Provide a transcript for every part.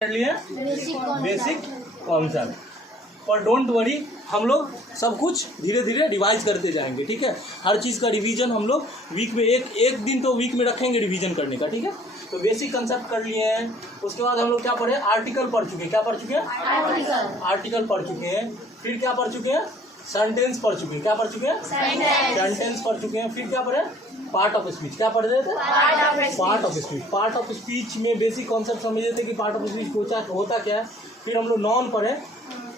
कर लिए basic concept. पर डोंट वरी, हम लोग सब कुछ धीरे धीरे रिवाइज करते जाएंगे, ठीक है। हर चीज़ का रिवीजन हम लोग वीक में एक दिन तो वीक में रखेंगे रिवीजन करने का, ठीक है। तो बेसिक कंसेप्ट कर लिए हैं। उसके बाद हम लोग क्या पढ़े, आर्टिकल पढ़ चुके हैं। क्या पढ़ चुके हैं? आर्टिकल पढ़ चुके हैं। फिर क्या पढ़ चुके हैं? सेंटेंस पढ़ चुके हैं। क्या पढ़ चुके हैं? सेंटेंस पढ़ चुके हैं। फिर क्या पढ़े? Part of speech. क्या पढ़ रहे थे? Part of speech. Part of speech में बेसिक कॉन्सेप्ट समझ रहे थे कि पार्ट ऑफ स्पीच होता क्या है। फिर हम लोग नॉन पढ़े।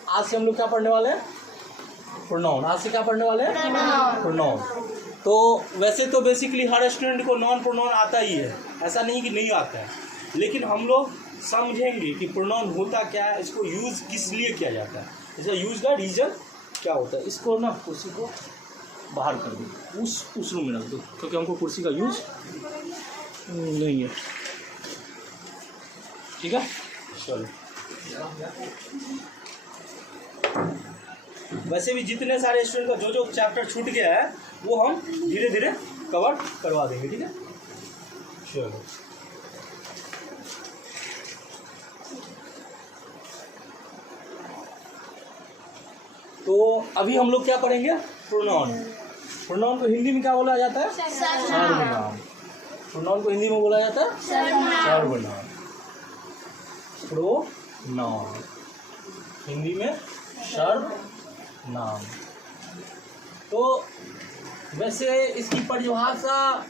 आज से हम लोग क्या पढ़ने वाले हैं? प्रोनाउन। आज से क्या पढ़ने वाले हैं? प्रोनाउन। तो वैसे तो बेसिकली हर स्टूडेंट को नॉन प्रोनाउन आता ही है, ऐसा नहीं कि नहीं आता है, लेकिन हम लोग समझेंगे कि प्रोनाउन होता क्या है, इसको यूज़ किस लिए किया जाता है, इसका यूज़ का रीज़न क्या होता है। इसको ना कुर्सी को बाहर कर दो, उस रूम में रख दो, क्योंकि हमको कुर्सी का यूज़ नहीं है, ठीक है। चलो, वैसे भी जितने सारे स्टूडेंट का जो चैप्टर छूट गया है वो हम धीरे धीरे कवर करवा देंगे, ठीक है। चलो, तो अभी हम लोग क्या पढ़ेंगे? प्रोनाउन। प्रोनाउन को हिंदी में क्या बोला जाता है? सर्वनाम। प्रोनाउन को हिंदी में बोला जाता है सर्वनाम। प्रोनाउन हिंदी में सर्वनाम। तो वैसे इसकी परिभाषा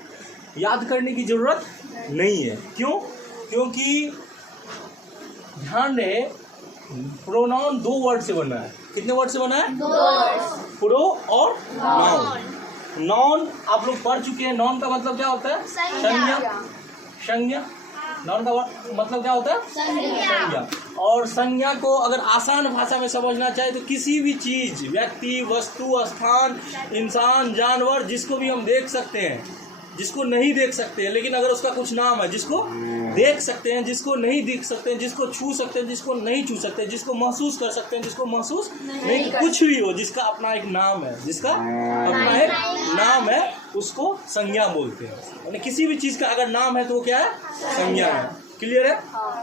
याद करने की जरूरत नहीं है। क्यों? क्योंकि ध्यान रहे, प्रोनाउन 2 वर्ड से बना है। कितने वर्ड से बना है? 2 वर्ड। प्रो और नाउन। नाउन आप लोग पढ़ चुके हैं। नाउन का मतलब क्या होता है? संज्ञा। संज्ञा। नाउन का मतलब क्या होता है? संज्ञा। और संज्ञा को अगर आसान भाषा में समझना चाहे तो किसी भी चीज, व्यक्ति, वस्तु, स्थान, इंसान, जानवर, जिसको भी हम देख सकते हैं, जिसको नहीं देख सकते हैं, लेकिन अगर उसका कुछ नाम है, जिसको देख सकते हैं, जिसको नहीं देख सकते हैं, जिसको छू सकते हैं, जिसको नहीं छू सकते, जिसको महसूस कर सकते हैं, जिसको महसूस नहीं, कुछ भी हो, जिसका अपना एक नाम है, जिसका अपना एक नाम है, उसको संज्ञा बोलते हैं। यानी किसी भी चीज़ का अगर नाम है तो वो क्या है? संज्ञा है। क्लियर है?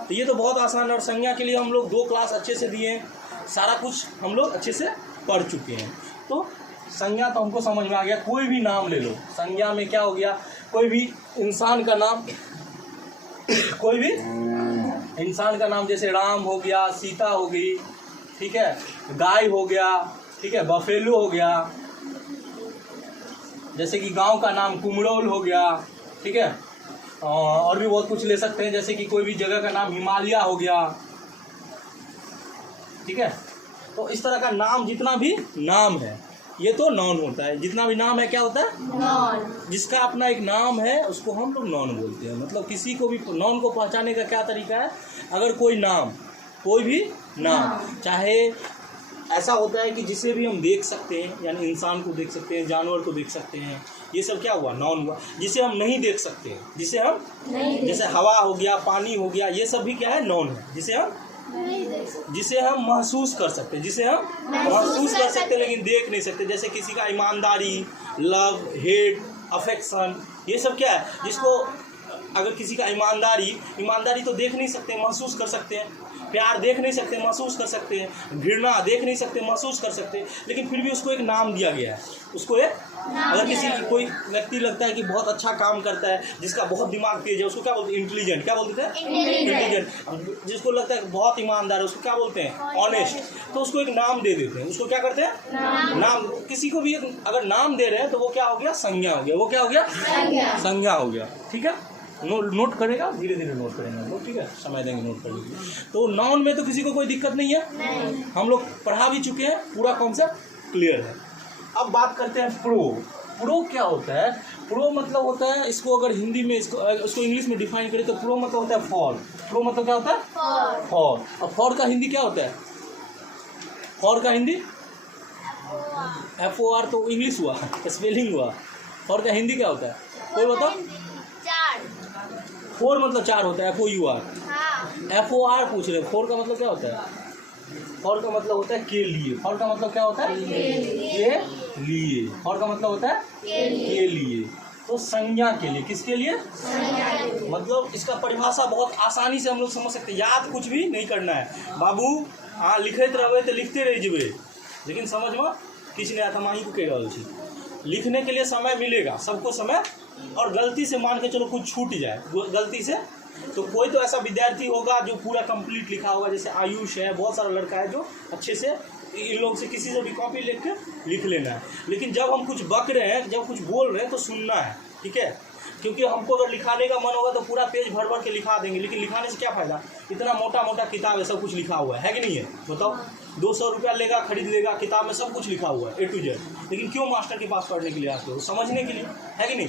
तो ये तो बहुत आसान है। और संज्ञा के लिए हम लोग 2 क्लास अच्छे से दिए हैं, सारा कुछ हम लोग अच्छे से पढ़ चुके हैं। तो संज्ञा तो हमको समझ में आ गया। कोई भी नाम ले लो, संज्ञा में क्या हो गया? कोई भी इंसान का नाम, कोई भी इंसान का नाम, जैसे राम हो गया, सीता हो गई, ठीक है, गाय हो गया, ठीक है, बफेलो हो गया, जैसे कि गांव का नाम कुमड़ोल हो गया, ठीक है, और भी बहुत कुछ ले सकते हैं, जैसे कि कोई भी जगह का नाम हिमालय हो गया, ठीक है। तो इस तरह का नाम, जितना भी नाम है, ये तो नॉन होता है। जितना भी नाम है क्या होता है? नॉन। जिसका अपना एक नाम है उसको हम लोग नॉन बोलते हैं। मतलब किसी को भी नॉन को पहचानने का क्या तरीका है? अगर कोई नाम, कोई भी नाम, चाहे ऐसा होता है कि जिसे भी हम देख सकते हैं, यानी इंसान को देख सकते हैं, जानवर को देख सकते हैं, ये सब क्या हुआ? नॉन हुआ। जिसे हम नहीं देख सकते हैं, जिसे हम जैसे हवा हो गया, पानी हो गया, ये सब भी क्या है? नॉन है। जिसे हम महसूस कर सकते हैं, जिसे हम महसूस कर सकते हैं लेकिन देख नहीं सकते, जैसे किसी का ईमानदारी, लव, हेट, अफेक्शन, ये सब क्या है? जिसको अगर किसी का ईमानदारी तो देख नहीं सकते, महसूस कर सकते हैं। प्यार देख नहीं सकते, महसूस कर सकते हैं। घृणा देख नहीं सकते, महसूस कर सकते हैं, लेकिन फिर भी उसको एक नाम दिया गया है। उसको एक, अगर किसी कोई व्यक्ति लगता है कि बहुत अच्छा काम करता है, जिसका बहुत दिमाग तेज है, उसको क्या बोलते हैं? इंटेलिजेंट। क्या बोलते हैं? इंटेलिजेंट। जिसको लगता है बहुत ईमानदार है, उसको क्या बोलते हैं? ऑनेस्ट। तो उसको एक नाम दे देते हैं। उसको क्या करते हैं? नाम। किसी को भी अगर नाम दे रहे हैं तो वो क्या हो गया? संज्ञा हो गया। वो क्या हो गया? संज्ञा हो गया, ठीक है। नोट करेगा, धीरे धीरे नोट करेंगे हम लोग, ठीक है, समय देंगे नोट कर लीजिए। तो नाउन में तो किसी को कोई दिक्कत नहीं है, हम लोग पढ़ा भी चुके हैं, पूरा कॉन्सेप्ट क्लियर है। अब बात करते हैं प्रो। प्रो क्या होता है? प्रो मतलब होता है, इसको अगर हिंदी में इसको इंग्लिश में डिफाइन करें तो प्रो मतलब होता है फॉर। प्रो मतलब क्या होता है? फॉर। अब फॉर का हिंदी क्या होता है? फॉर का हिंदी FOR तो इंग्लिश हुआ, स्पेलिंग हुआ। फॉर का हिंदी क्या होता है? कोई बताओ? 4 मतलब 4 होता है, FOUR। FOR पूछ रहे। 4 का मतलब क्या होता है? 4 का मतलब होता है के लिए। 4 का मतलब क्या होता है? के लिए। 4 का मतलब होता है के लिए। तो संज्ञा के लिए, किसके लिए? मतलब इसका परिभाषा बहुत आसानी से हम लोग समझ सकते हैं, याद कुछ भी नहीं करना है। बाबू हाँ लिखते रहे तो लिखते रह जबे, लेकिन समझ में किसी ने आता माही को कह रहा छी। लिखने के लिए समय मिलेगा सबको समय, और गलती से मान के चलो कुछ छूट जाए गलती से, तो कोई तो ऐसा विद्यार्थी होगा जो पूरा कंप्लीट लिखा होगा, जैसे आयुष है, बहुत सारा लड़का है जो अच्छे से इन लोग से किसी से भी कॉपी लिख के लिख लेना है। लेकिन जब हम कुछ बक रहे हैं, जब कुछ बोल रहे हैं तो सुनना है, ठीक है? क्योंकि हमको अगर लिखाने का मन होगा तो पूरा पेज भर भर के लिखा देंगे, लेकिन लिखाने से क्या फ़ायदा? इतना मोटा मोटा किताब है, सब कुछ लिखा हुआ है कि नहीं है? बताओ, 200 रुपया लेगा, खरीद लेगा, किताब में सब कुछ लिखा हुआ है A to Z, लेकिन क्यों मास्टर के पास पढ़ने के लिए आते हो? समझने के लिए, है कि नहीं?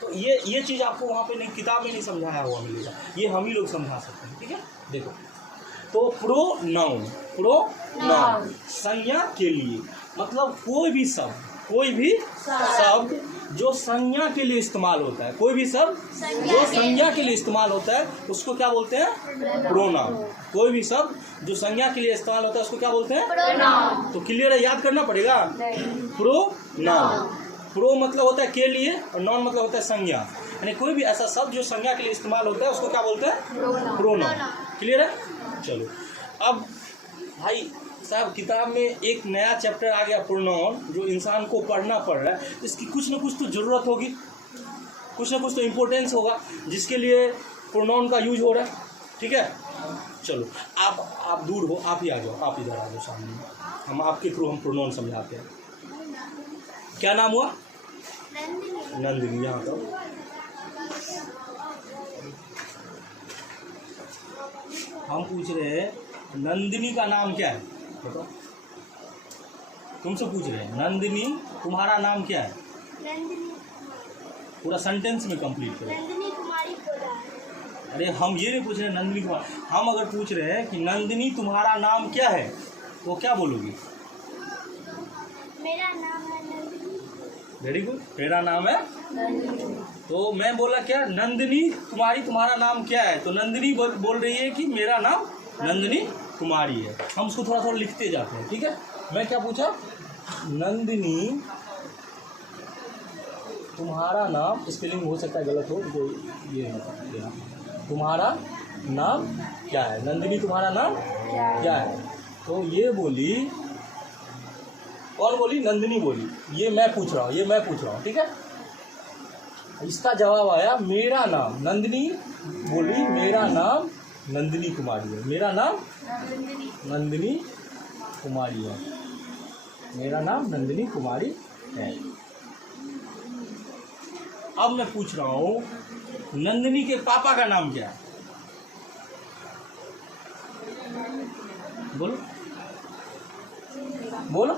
तो ये चीज़ आपको वहाँ पे नहीं, किताब में नहीं समझाया हुआ मिलेगा, ये हम ही लोग समझा सकते हैं, ठीक है? देखो, तो प्रोनाउन संज्ञा के लिए, मतलब कोई भी शब्द जो संज्ञा के लिए इस्तेमाल होता है, कोई भी शब्द जो संज्ञा के लिए इस्तेमाल होता है उसको क्या बोलते हैं? प्रोनाउन। कोई भी शब्द जो संज्ञा के लिए इस्तेमाल होता है उसको क्या बोलते हैं? प्रोनाउन। तो क्लियर है, याद करना पड़ेगा। प्रोनाउन, प्रो मतलब होता है के लिए, और नाउन मतलब होता है संज्ञा, यानी कोई भी ऐसा शब्द जो संज्ञा के लिए इस्तेमाल होता है उसको क्या बोलते हैं? प्रोनाउन। क्लियर है? चलो, अब भाई साहब किताब में एक नया चैप्टर आ गया प्रोनाउन, जो इंसान को पढ़ना पड़ रहा है, इसकी कुछ ना कुछ तो ज़रूरत होगी, कुछ ना कुछ तो इम्पोर्टेंस होगा जिसके लिए प्रोनाउन का यूज हो रहा है, ठीक है? चलो, आप दूर हो, आप ही आ जाओ, आप इधर आ जाओ सामने, हम आपके थ्रू हम प्रोनाउन समझाते हैं। क्या नाम हुआ? नंदिनी। यहाँ तो हम पूछ रहे हैं नंदिनी का नाम क्या है? बताओ, तुमसे पूछ रहे हैं नंदिनी तुम्हारा नाम क्या है? नंदिनी। पूरा सेंटेंस में कंप्लीट करो। नंदिनी कुमारी पोदार। अरे हम ये नहीं पूछ रहे नंदिनी कुमार, हम अगर पूछ रहे हैं कि नंदिनी तुम्हारा नाम क्या है तो क्या बोलोगी? मेरा नाम है नंदिनी। वेरी गुड, मेरा नाम है नंदिनी। तो मैं बोला क्या? नंदिनी तुम्हारा नाम क्या है? तो नंदिनी बोल रही है कि मेरा नाम नंदिनी कुमारी है। हम उसको थोड़ा थोड़ा लिखते जाते हैं, ठीक है? मैं क्या पूछा? नंदिनी तुम्हारा नाम, स्पेलिंग हो सकता है गलत हो, जो ये है तुम्हारा नाम क्या है? नंदिनी तुम्हारा नाम क्या है? तो ये बोली, कौन बोली? नंदिनी बोली। ये मैं पूछ रहा हूँ, ठीक है? इसका जवाब आया मेरा नाम। नंदिनी बोली मेरा नाम नंदिनी कुमारी है, मेरा नाम नंदिनी कुमारी है, मेरा नाम नंदिनी कुमारी है। अब मैं पूछ रहा हूँ नंदिनी के पापा का नाम क्या है? बोलो बोलो।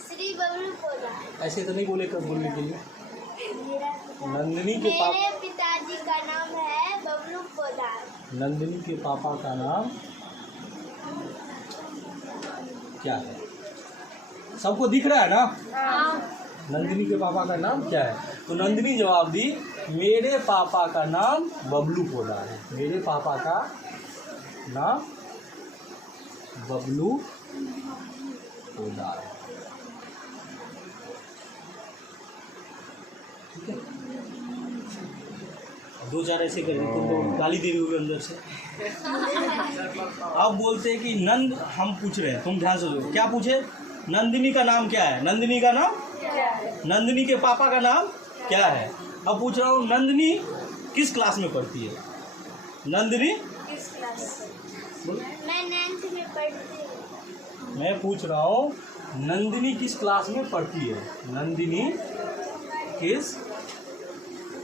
श्री बबलू पोदार। ऐसे तो नहीं बोले कब बोलने के लिए। नंदिनी के मेरे पिताजी का नाम है बबलू पोदार। नंदिनी के पापा का नाम क्या है? सबको दिख रहा है ना? हाँ। नंदिनी के पापा का नाम क्या है? तो नंदिनी जवाब दी मेरे पापा का नाम बबलू पोदार है, मेरे पापा का नाम बबलू पोदार है, ठीक है? दो चार ऐसे कर रहे तुम तो गाली दे रही होगी अंदर से। अब बोलते हैं कि नंद, हम पूछ रहे हैं, तुम ध्यान से दो, क्या पूछे? नंदिनी का नाम क्या है? नंदिनी का नाम क्या है? नंदिनी के पापा का नाम क्या है? अब पूछ रहा हूँ नंदिनी किस क्लास में पढ़ती है? नंदिनी किस क्लास? मैं 9th में पढ़ती हूँ। मैं पूछ रहा हूँ नंदिनी किस क्लास में पढ़ती है? नंदिनी किस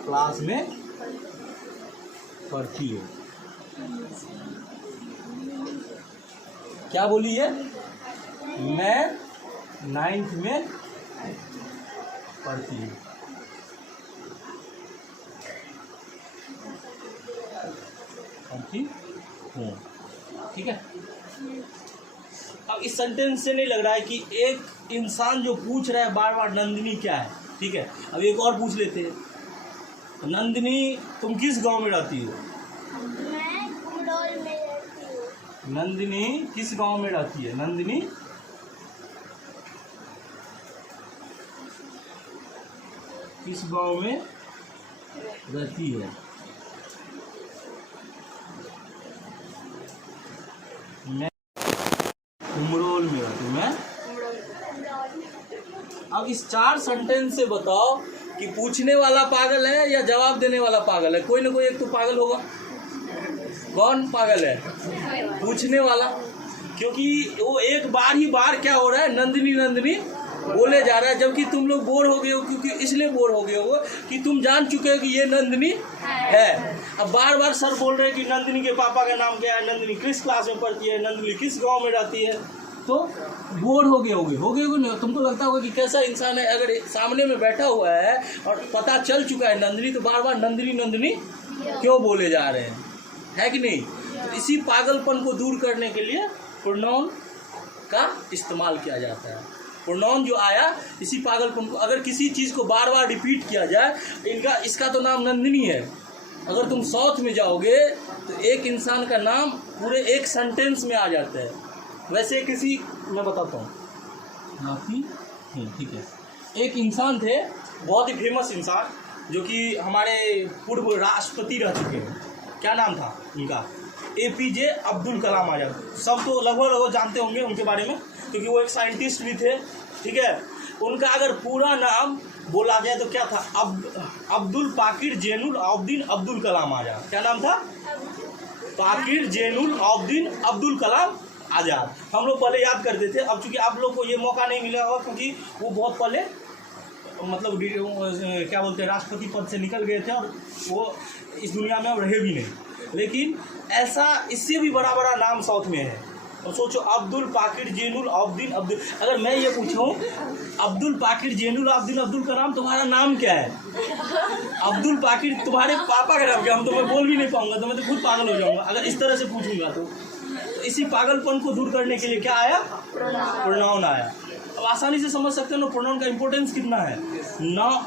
क्लास में पढ़ती है? क्या बोली है? मैं 9th में पढ़ती हूँ। ठीक है? अब इस सेंटेंस से नहीं लग रहा है कि एक इंसान जो पूछ रहा है बार बार नंदिनी क्या है, ठीक है? अब एक और पूछ लेते हैं, नंदिनी तुम किस गांव में रहती हो? मैं कुमडोल में रहती हूँ। नंदिनी किस गांव में रहती है? नंदिनी किस गांव में रहती है? मैं उमरोल में रहती हूँ। मैं अब इस 4 सेंटेंस से बताओ कि पूछने वाला पागल है या जवाब देने वाला पागल है? कोई ना कोई एक तो पागल होगा। कौन पागल है? पूछने वाला, क्योंकि वो एक बार ही बार क्या हो रहा है, नंदिनी नंदिनी बोले जा रहा है, जबकि तुम लोग बोर हो गए हो। क्योंकि इसलिए बोर हो गए हो कि तुम जान चुके हो कि ये नंदिनी है। अब बार बार सर बोल रहे हैं कि नंदिनी के पापा का नाम क्या है, नंदिनी किस क्लास में पढ़ती है, नंदिनी किस गांव में रहती है, तो बोर हो गए होगे नहीं? तुमको लगता होगा कि कैसा इंसान है, अगर सामने में बैठा हुआ है और पता चल चुका है नंदिनी, तो बार बार नंदिनी नंदिनी क्यों बोले जा रहे हैं, है कि नहीं? तो इसी पागलपन को दूर करने के लिए प्रोनाउन का इस्तेमाल किया जाता है। प्रोनाउन जो आया इसी पागलपन को, अगर किसी चीज़ को बार बार रिपीट किया जाए, इसका तो नाम नंदिनी है। अगर तुम साउथ में जाओगे तो एक इंसान का नाम पूरे एक सेंटेंस में आ जाता है। वैसे किसी, मैं बताता हूँ, ठीक है, एक इंसान थे, बहुत ही फेमस इंसान, जो कि हमारे पूर्व राष्ट्रपति रह चुके हैं। क्या नाम था उनका? APJ अब्दुल कलाम आजाद। सब तो लगभग जानते होंगे उनके बारे में, क्योंकि वो एक साइंटिस्ट भी थे, ठीक है। उनका अगर पूरा नाम बोला जाए तो क्या था? अब्दुल पाकिर जैनुल आबदीन अब्दुल कलाम आजाद। क्या नाम था? पाकिर जैनुल आबदीन अब्दुल कलाम आज़ाद। हम लोग पहले याद करते थे, अब चूंकि आप लोग को ये मौका नहीं मिला होगा, क्योंकि वो बहुत पहले मतलब क्या बोलते हैं, राष्ट्रपति पद से निकल गए थे और वो इस दुनिया में अब रहे भी नहीं। लेकिन ऐसा इससे भी बड़ा बड़ा नाम साउथ में है। और सोचो, अब्दुल पाकिर जैनुल आबदीन अब्दुल, अगर मैं ये पूछूं अब्दुल पाकिर जैनुल आबदीन अब्दुल कलाम तुम्हारा नाम क्या है? अब्दुल पाकिर तुम्हारे पापा का नाम क्या? हम तो मैं बोल भी नहीं पाऊंगा, तो मैं तो खुद पागल हो जाऊंगा अगर इस तरह से पूछूंगा। तो इसी पागलपन को दूर करने के लिए क्या आया? प्रोनाउन आया। अब आसानी से समझ सकते हो ना प्रोनाउन का इंपॉर्टेंस कितना है।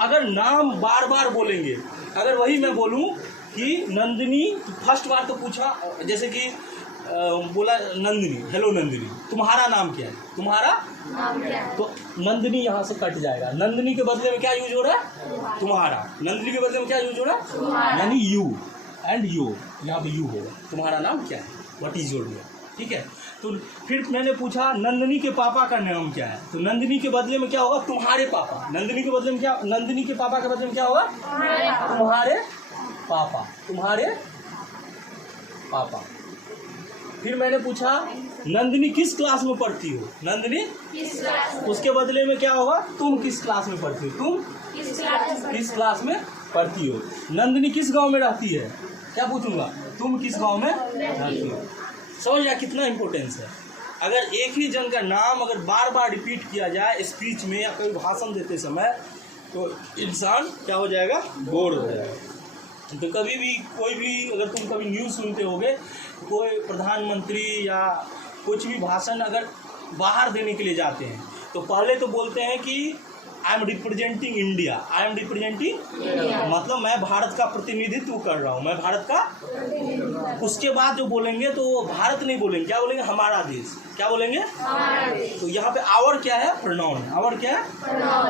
अगर नाम बार बार बोलेंगे, अगर वही मैं बोलूं कि नंदिनी, फर्स्ट बार तो पूछा, जैसे कि बोला नंदिनी, हेलो नंदिनी, तुम्हारा नाम क्या है? तुम्हारा नाम क्या है? तो नंदिनी यहाँ से कट जाएगा। नंदिनी के बदले में क्या यूज हो रहा है? तुम्हारा। नंदिनी के बदले में क्या यूज हो रहा है? यानी यू एंड यू, यहाँ पे यू होगा। तुम्हारा नाम क्या है? What is your name? ठीक है। तो फिर मैंने पूछा नंदिनी के पापा का नाम क्या है? तो नंदिनी के बदले में क्या होगा? तुम्हारे पापा। नंदिनी के बदले में क्या? नंदिनी के पापा के बदले में क्या होगा? तुम्हारे पापा। तुम्हारे पापा। फिर मैंने पूछा नंदिनी किस क्लास में पढ़ती हो? नंदिनी किस क्लास? उसके बदले में क्या होगा? तुम किस क्लास में पढ़ती हो? तुम किस क्लास में पढ़ती हो? नंदिनी किस गांव में रहती है? क्या पूछूंगा? तुम किस गांव में रहती हो? समझ रहा कितना इंपॉर्टेंस है। अगर एक ही जन का नाम अगर बार बार रिपीट किया जाए स्पीच में या कोई भाषण देते समय, तो इंसान क्या हो जाएगा? बोर हो जाएगा। तो कभी भी कोई भी, अगर तुम कभी न्यूज़ सुनते होगे, कोई प्रधानमंत्री या कुछ भी भाषण अगर बाहर देने के लिए जाते हैं, तो पहले तो बोलते हैं कि I am representing India. I am representing, मतलब मैं भारत का प्रतिनिधित्व कर रहा हूँ, मैं भारत का। उसके बाद जो बोलेंगे तो वो भारत नहीं बोलेंगे, क्या बोलेंगे? हमारा देश। क्या बोलेंगे? तो यहाँ पे आवर क्या है? प्रोनाउन। आवर क्या है?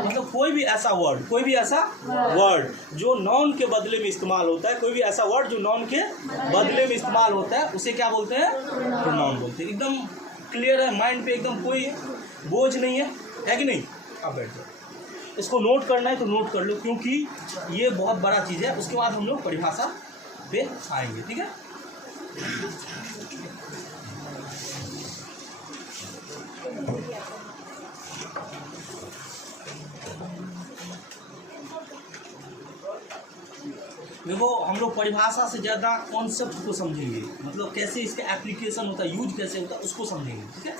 मतलब कोई भी ऐसा वर्ड, कोई भी ऐसा वर्ड जो नाउन के बदले में इस्तेमाल होता है, कोई भी ऐसा वर्ड जो नाउन के बदले में इस्तेमाल होता है, उसे क्या बोलते हैं? प्रोनाउन बोलते हैं। एकदम क्लियर है, माइंड पे एकदम कोई बोझ नहीं है कि नहीं? आप बैठ जाओ। इसको नोट करना है तो नोट कर लो, क्योंकि ये बहुत बड़ा चीज़ है। उसके बाद हम लोग परिभाषा पे आएंगे, ठीक है। देखो, हम लोग परिभाषा से ज़्यादा कॉन्सेप्ट को समझेंगे, मतलब कैसे इसका एप्लीकेशन होता है, यूज कैसे होता है, उसको समझेंगे, ठीक है।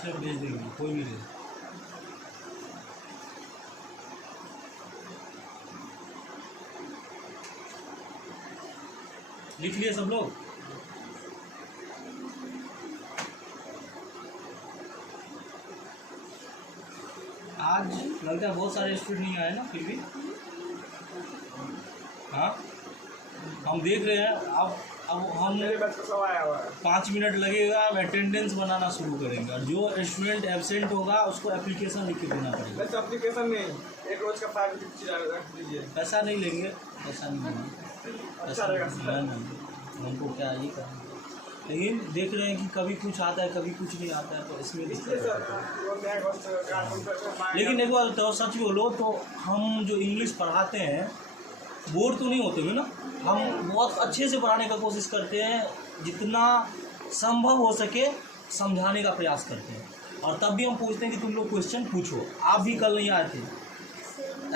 अच्छा भेज देंगे, कोई भी रहे। लिख लिए सब लोग? आज लगता है बहुत सारे स्टूडेंट नहीं आए ना, फिर भी हाँ हम देख रहे हैं। अब हम 5 मिनट लगेगा, हम अटेंडेंस बनाना शुरू करेंगे और जो स्टूडेंट एब्सेंट होगा उसको एप्लीकेशन लिख के देना पड़ेगा। एप्लीकेशन नहीं, एक रोज का 5 रख दीजिए। पैसा नहीं लेंगे, पैसा नहीं लेंगे, अच्छा रहेगा। नहीं हमको क्या ये करना, लेकिन देख रहे हैं कि कभी कुछ आता है कभी कुछ नहीं आता है, तो इसमें दिक्कत है। लेकिन एक बार तो सच बोलो तो हम जो इंग्लिश पढ़ाते हैं बोर तो नहीं होते हैं ना, हम बहुत अच्छे से पढ़ाने का कोशिश करते हैं, जितना संभव हो सके समझाने का प्रयास करते हैं। और तब भी हम पूछते हैं कि तुम लोग क्वेश्चन पूछो। आप भी कल नहीं आए थे,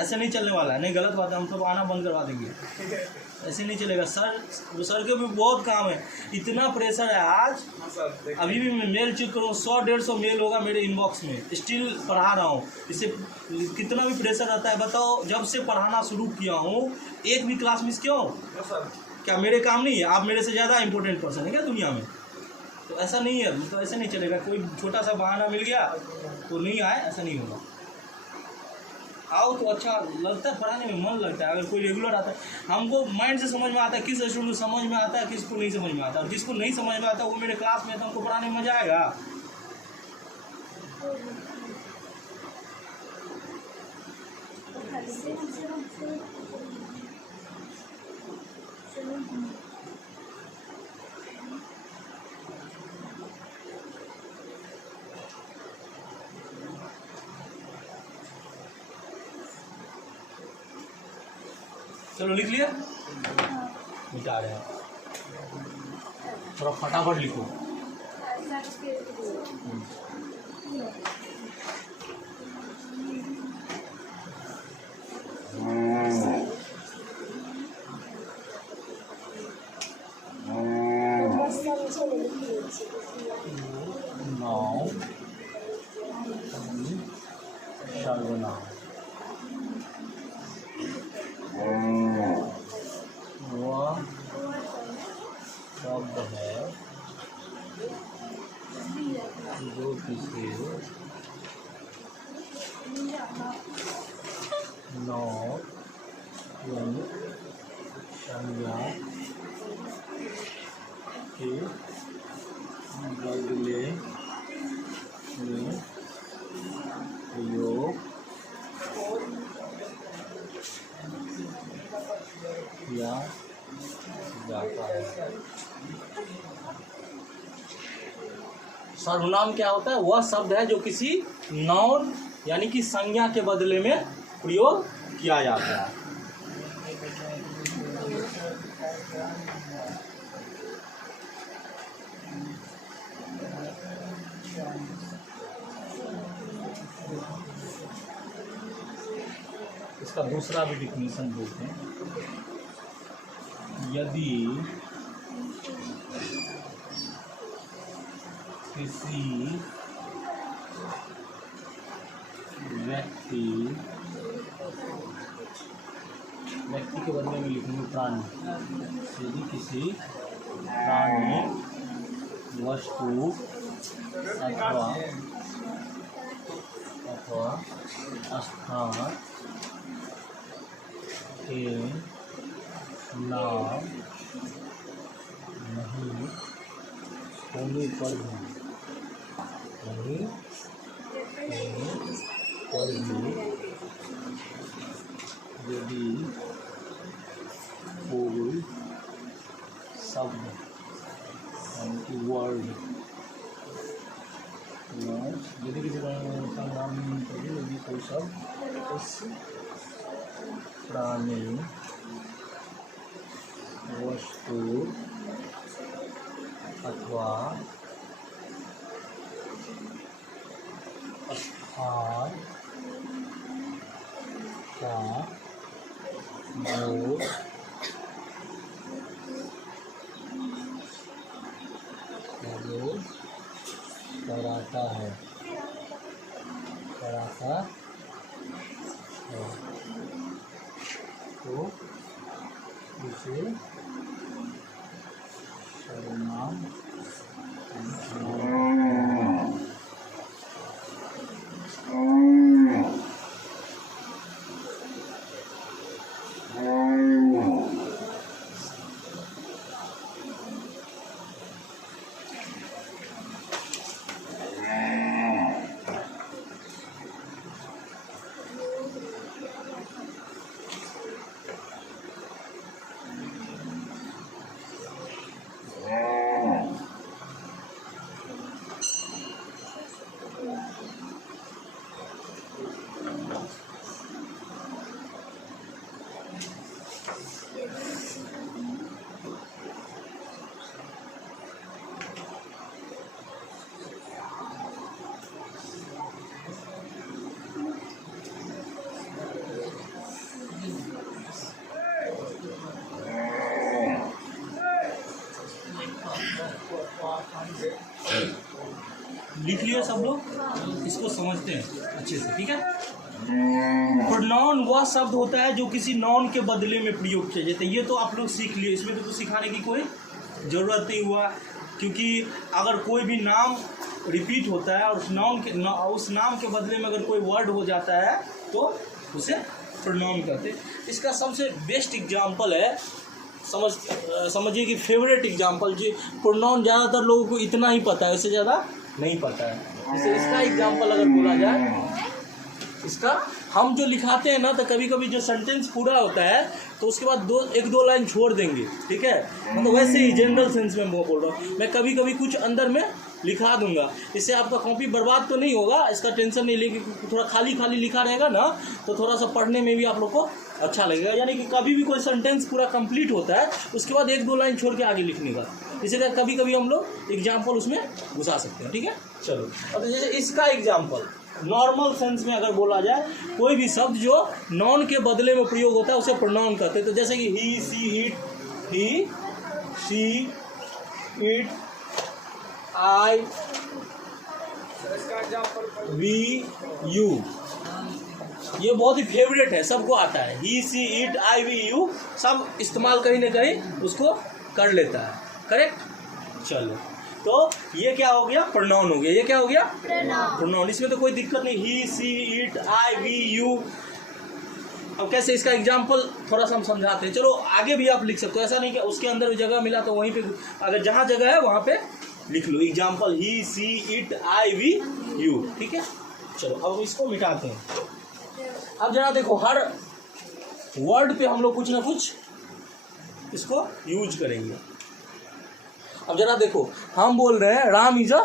ऐसे नहीं चलने वाला है। नहीं, गलत बात है, हम सब आना बंद करवा देंगे, ऐसे नहीं चलेगा। सर के भी बहुत काम है, इतना प्रेशर है आज। अभी भी मैं मेल चेक करूँ, 100-150 मेल होगा मेरे इनबॉक्स में, स्टिल पढ़ा रहा हूँ। इससे कितना भी प्रेशर रहता है बताओ। जब से पढ़ाना शुरू किया हूँ एक भी क्लास मिस किया हूँ क्या? मेरे काम नहीं है? आप मेरे से ज़्यादा इंपॉर्टेंट पर्सन है क्या दुनिया में? तो ऐसा नहीं है, तो ऐसे नहीं चलेगा। कोई छोटा सा बहाना मिल गया तो नहीं आए, ऐसा नहीं होगा। आओ तो अच्छा लगता है, पढ़ाने में मन लगता है। अगर कोई रेगुलर आता है, हमको माइंड से समझ में आता है किस स्टूडेंट को समझ में आता है, किसको नहीं समझ में आता है। और जिसको नहीं समझ में आता है वो मेरे क्लास में, तो हमको पढ़ाने में मजा आएगा। चलो लिख लिया, मिटा रहे हैं, थोड़ा फटाफट लिखो। नाउ सर्वनाम, वह शब्द है जो किसी नौ यानी संज्ञा के बदले में प्रयोग किया जाता है। सर्वनाम क्या होता है? वह शब्द है जो किसी नाउन यानी कि संज्ञा के बदले में प्रयोग किया जाता है। इसका दूसरा भी डिफिनेशन बोलते हैं। यदि किसी व्यक्ति के बदले में लिखेंगे प्राणी। यदि किसी प्राणी, वस्तु अथवा स्थान के नाम नहीं होने पर भी यदि कोई शब्द यानी कि वर्ड यदि किसी का नाम नहीं करें, यदि कोई शब्द उस प्राणी, वस्तु अथवा स्थान का बोध कराता है। भाषा है, तो उसे सर्वनाम लिख लिया सब लोग, इसको समझते हैं अच्छे से, ठीक है। प्रोनाउन वह शब्द होता है जो किसी नाउन के बदले में प्रयोग किया जाता है। ये तो आप लोग सीख लिए, इसमें तो सिखाने की कोई ज़रूरत नहीं हुआ, क्योंकि अगर कोई भी नाम रिपीट होता है और उस नाम के बदले में अगर कोई वर्ड हो जाता है तो उसे प्रोनाउन कहते हैं। इसका सबसे बेस्ट एग्जाम्पल है, समझिए कि फेवरेट एग्जाम्पल, जो प्रोनाउन ज़्यादातर लोगों को इतना ही पता है, इससे ज़्यादा नहीं पता है। जैसे इसका एग्जाम्पल अगर बोला जाए, इसका हम जो लिखाते हैं ना, तो कभी कभी जो सेंटेंस पूरा होता है तो उसके बाद एक दो लाइन छोड़ देंगे, ठीक है। मतलब वैसे ही जनरल सेंस में बोल रहा हूँ मैं, कभी कभी कुछ अंदर में लिखा दूंगा, इससे आपका कॉपी बर्बाद तो नहीं होगा, इसका टेंशन नहीं लेगी। थोड़ा खाली खाली लिखा रहेगा ना, तो थोड़ा सा पढ़ने में भी आप लोग को अच्छा लगेगा। यानी कि कभी भी कोई सेंटेंस पूरा कंप्लीट होता है उसके बाद एक दो लाइन छोड़ के आगे लिखने का, इसीलिए कभी कभी हम लोग एग्जाम्पल उसमें घुसा सकते हैं, ठीक है। चलो, और जैसे इसका एग्जाम्पल नॉर्मल सेंस में अगर बोला जाए, कोई भी शब्द जो नॉन के बदले में प्रयोग होता है उसे प्रोनाउन कहते हैं। तो जैसे कि he, she, it, he, she, it, I, we, you, ये बहुत ही फेवरेट है, सबको आता है। He, she, it, I, we, you सब इस्तेमाल कहीं ना कहीं उसको कर लेता है, करेक्ट। चलो, तो ये क्या हो गया, प्रोनाउन हो गया। ये क्या हो गया, प्रोनाउन। इसमें तो कोई दिक्कत नहीं, ही, she, it, I, we, you. अब कैसे, इसका एग्जाम्पल थोड़ा सा हम समझाते हैं। चलो आगे भी आप लिख सकते हो, ऐसा नहीं कि उसके अंदर जगह मिला तो वहीं पे, अगर जहाँ जगह है वहाँ पे लिख लो example, he, she, it, I, we, you, ठीक है। चलो अब इसको मिटाते हैं। अब जरा देखो, हर वर्ड पे हम लोग कुछ ना कुछ इसको यूज करेंगे। अब जरा देखो, हम बोल रहे हैं Ram is a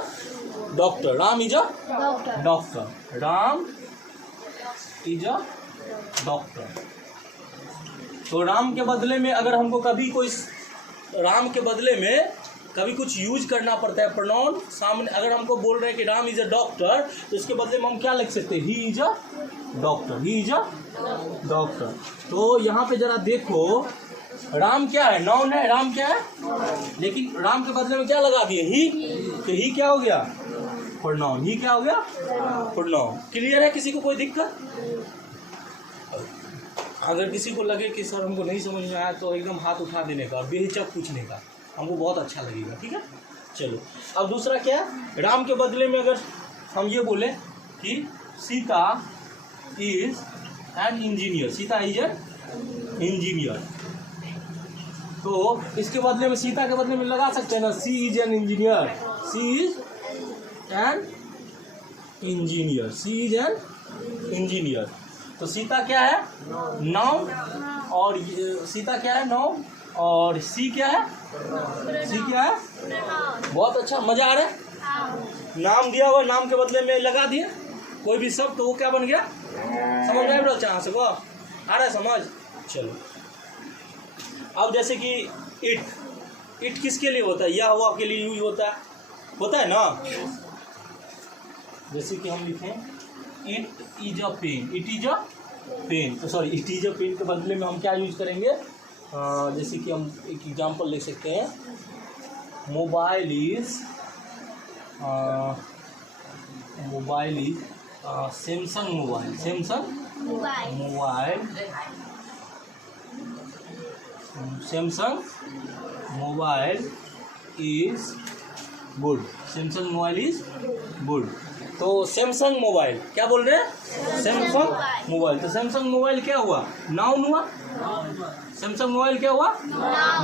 doctor, Ram is a doctor, Ram is a doctor. तो राम के बदले में अगर हमको कभी कोई, राम के बदले में कभी कुछ यूज करना पड़ता है प्रोनाउन सामने, अगर हमको बोल रहे हैं कि राम इज अ डॉक्टर, तो इसके बदले में हम क्या लिख सकते हैं, he is a doctor, he is a doctor. तो यहाँ पे जरा देखो, राम क्या है, नाउन है, राम क्या है, लेकिन राम के बदले में क्या लगा दिए, ही, तो ही क्या हो गया, प्रोनाउन। ही क्या हो गया, प्रोनाउन। क्लियर है, किसी को कोई दिक्कत? अगर किसी को लगे कि सर हमको नहीं समझ में आया, तो एकदम हाथ उठा देने का, बेहिचक पूछने का, हमको बहुत अच्छा लगेगा, ठीक है। चलो, अब दूसरा क्या, राम के बदले में अगर हम ये बोले कि Sita is an engineer, Sita is an engineer, तो इसके बदले में, सीता के बदले में लगा सकते हैं ना, she is an engineer, she is an engineer, she is an engineer. तो सीता क्या है, नाउन, और सीता क्या है, नाउन, और सी क्या है, सी क्या है, बहुत अच्छा, मजा आ रहा है। नाम दिया हुआ, नाम के बदले में लगा दिए कोई भी शब्द, तो वो क्या बन गया, समझ में आया चाह से, वो आ रहा है समझ। चलो, अब जैसे कि इट किसके लिए होता है, या हुआ के लिए यूज होता है ना। जैसे कि हम लिखें it is a pen, it is a pen, तो sorry, it is a pen के बदले में हम क्या यूज करेंगे, जैसे कि हम एक एग्जांपल ले सकते हैं, mobile is Samsung mobile, Samsung mobile, mobile, Samsung mobile is good, Samsung mobile is good. तो सैमसंग मोबाइल क्या बोल रहे हैं? Samsung mobile. तो सैमसंग मोबाइल क्या हुआ? नाउन हुआ। सैमसंग मोबाइल क्या हुआ?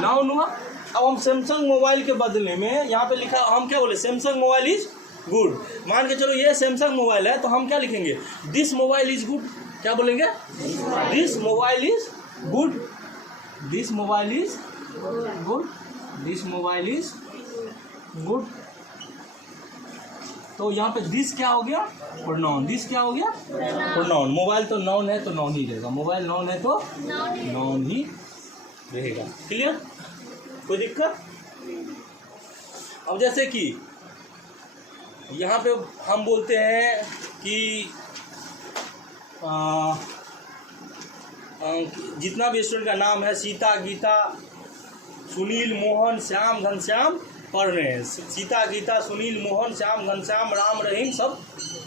नाउन हुआ। अब हम सैमसंग मोबाइल के बदले में यहाँ पे लिखा, हम क्या बोले? Samsung mobile is good. मान के चलो ये सैमसंग मोबाइल है, तो हम क्या लिखेंगे? This mobile is good. क्या बोलेंगे? This mobile is good, this mobile is good, this mobile is good. तो यहाँ पे दिस क्या हो गया? प्रोनाउन। दिस क्या हो गया? प्रोनाउन। मोबाइल तो नाउन है तो नाउन ही रहेगा, मोबाइल नाउन है तो नाउन ही रहेगा। क्लियर? कोई दिक्कत? अब जैसे कि यहाँ पे हम बोलते हैं कि जितना भी स्टूडेंट का नाम है, सीता, गीता, सुनील, मोहन, श्याम, घनश्याम पढ़ रहे हैं। सीता, गीता, सुनील, मोहन, श्याम, घनश्याम, राम, रहीम सब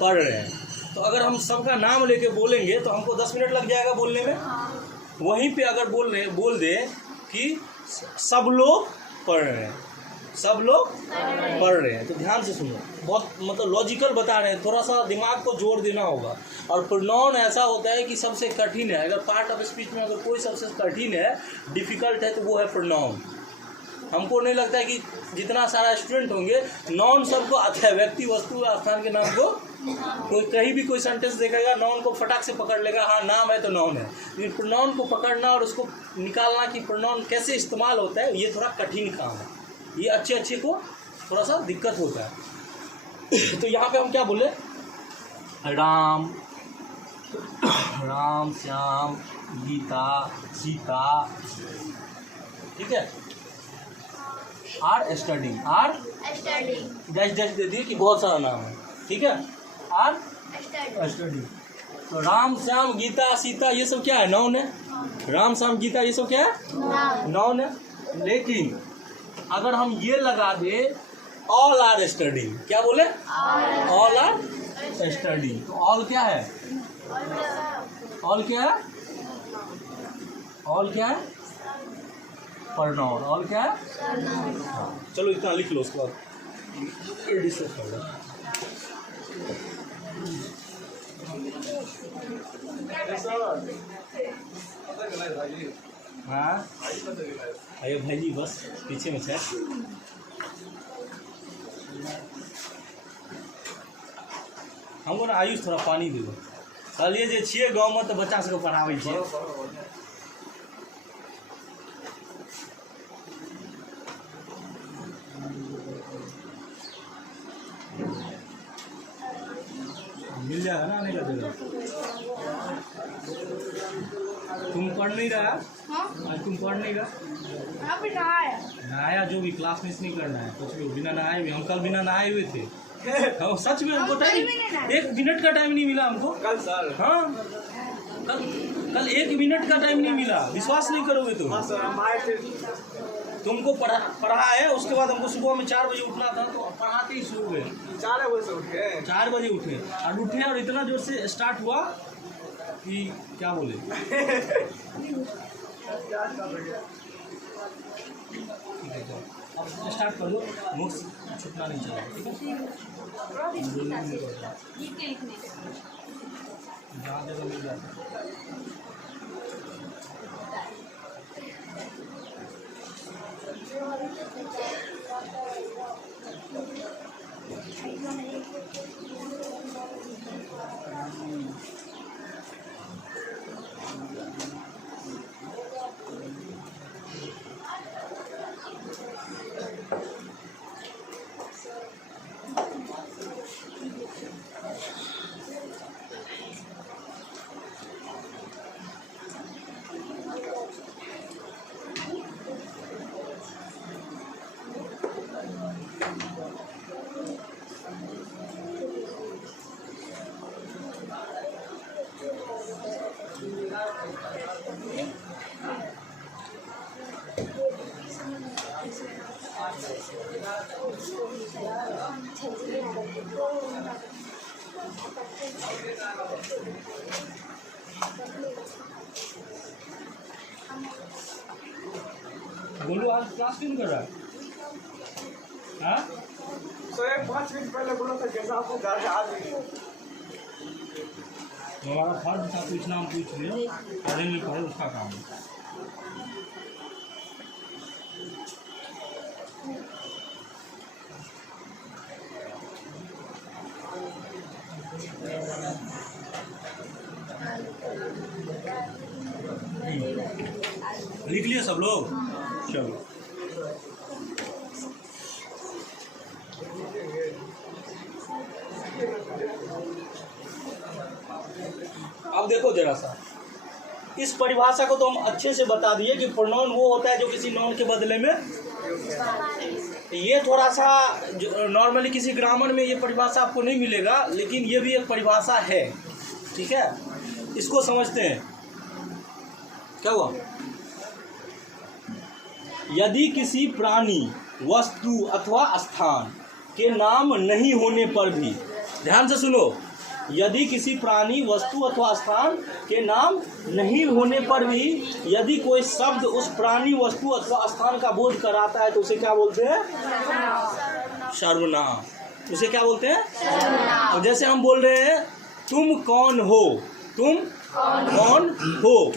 पढ़ रहे हैं। तो अगर हम सबका नाम लेके बोलेंगे तो हमको 10 मिनट लग जाएगा बोलने में। वहीं पे अगर बोल दे कि सब लोग पढ़ रहे हैं, सब लोग पढ़ रहे हैं, तो ध्यान से सुनो, बहुत मतलब लॉजिकल बता रहे हैं, थोड़ा सा दिमाग को जोर देना होगा। और प्रोनाउन ऐसा होता है कि सबसे कठिन है। अगर पार्ट ऑफ स्पीच में अगर कोई सबसे कठिन है, डिफ़िकल्ट है, तो वो है प्रोनाउन। हमको नहीं लगता है कि जितना सारा स्टूडेंट होंगे, नाउन सबको आता है, व्यक्ति, वस्तु, स्थान के नाम को कोई कहीं भी कोई सेंटेंस देखेगा, नाउन को फटाक से पकड़ लेगा, हाँ नाम है तो नाउन है। लेकिन प्रोनाउन को पकड़ना और उसको निकालना कि प्रोनाउन कैसे इस्तेमाल होता है, ये थोड़ा कठिन काम है। ये अच्छे को थोड़ा सा दिक्कत होता है। तो यहाँ पे हम क्या बोले? राम, राम, श्याम, गीता, सीता, ठीक है। Are studying, are dash dash दे दिए कि बहुत सारा नाम है, ठीक है। Are studying. तो राम, श्याम, गीता, सीता ये सब क्या है? नाउन है। राम, श्याम, गीता ये सब क्या है? नाउन है। लेकिन अगर हम ये लगा दे ऑल आर स्टडिंग, क्या बोले? All are studying. तो ऑल क्या है? ऑल क्या है? ऑल क्या है? प्रोनाउन। ऑल क्या है? हाँ, चलो इतना लिख लो, उसके बाद डिस्कस कर लो। हाँ अरे भाई जी बस पीछे में है। हमको ना आयुष थोड़ा पानी दे दो। कहलिए जे छिए गाँव में तो बच्चा सबके पढ़ाबै छिए। मिल जाएगा ना, आने का जगह। तुम पढ़ नहीं रहा? आज तुम पढ़ नहीं रहा? अभी नहाया। नहाया जो भी, क्लास मिस नहीं करना है कुछ भी, बिना नहाए हुए। हम कल बिना नहाए हुए थे। हाँ सच में, हमको टाइम 1 मिनट का टाइम नहीं मिला हमको कल सर। हाँ कल 1 मिनट का टाइम नहीं मिला, विश्वास नहीं करोगे तुम। हाँ सर, हम आए थे। तुमको पढ़ा है, उसके बाद हमको सुबह में 4 बजे उठना था, तो पढ़ा के ही सो गए। 4 बजे से उठे। 4 बजे उठे और इतना जोर से स्टार्ट हुआ कि क्या बोले। ठीक है चलो अब स्टार्ट कर दो, नोट्स छूटना नहीं चाहिए, ठीक है। जहाँ जगह मिल जाता है। बोलो आज क्लास क्यों नहीं कर रहा है? हाँ? तो एक 5 मिनट पहले बोला था कैसा आपको घर से आ गई। हमारा फर्ज था पूछना, हम पूछ लिया, पढ़े नहीं पढ़े उसका काम है। लिख लिए सब लोग? चलो अब देखो जरा सा, इस परिभाषा को तो हम अच्छे से बता दिए कि प्रोनाउन वो होता है जो किसी नाउन के बदले में, ये थोड़ा सा नॉर्मली किसी ग्रामर में ये परिभाषा आपको नहीं मिलेगा, लेकिन ये भी एक परिभाषा है, ठीक है। इसको समझते हैं। क्या हुआ? यदि किसी प्राणी, वस्तु अथवा स्थान के नाम नहीं होने पर भी, ध्यान से सुनो, यदि किसी प्राणी, वस्तु अथवा स्थान के नाम नहीं होने पर भी यदि कोई शब्द उस प्राणी, वस्तु अथवा स्थान का बोध कराता है तो उसे क्या बोलते हैं? सर्वनाम। उसे क्या बोलते हैं? सर्वनाम। अब जैसे हम बोल रहे हैं तुम कौन हो, तुम कौन हो।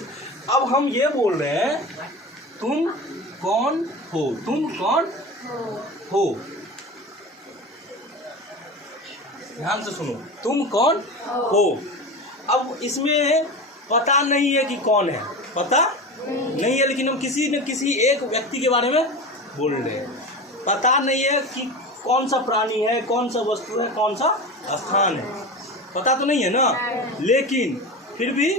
अब हम ये बोल रहे हैं तुम कौन हो, तुम कौन हो। ध्यान से सुनो, तुम कौन हो। अब इसमें पता नहीं है कि कौन है, पता नहीं है, लेकिन हम किसी न किसी एक व्यक्ति के बारे में बोल रहे हैं। पता नहीं है कि कौन सा प्राणी है, कौन सा वस्तु है, कौन सा स्थान है, पता तो नहीं है ना, लेकिन फिर भी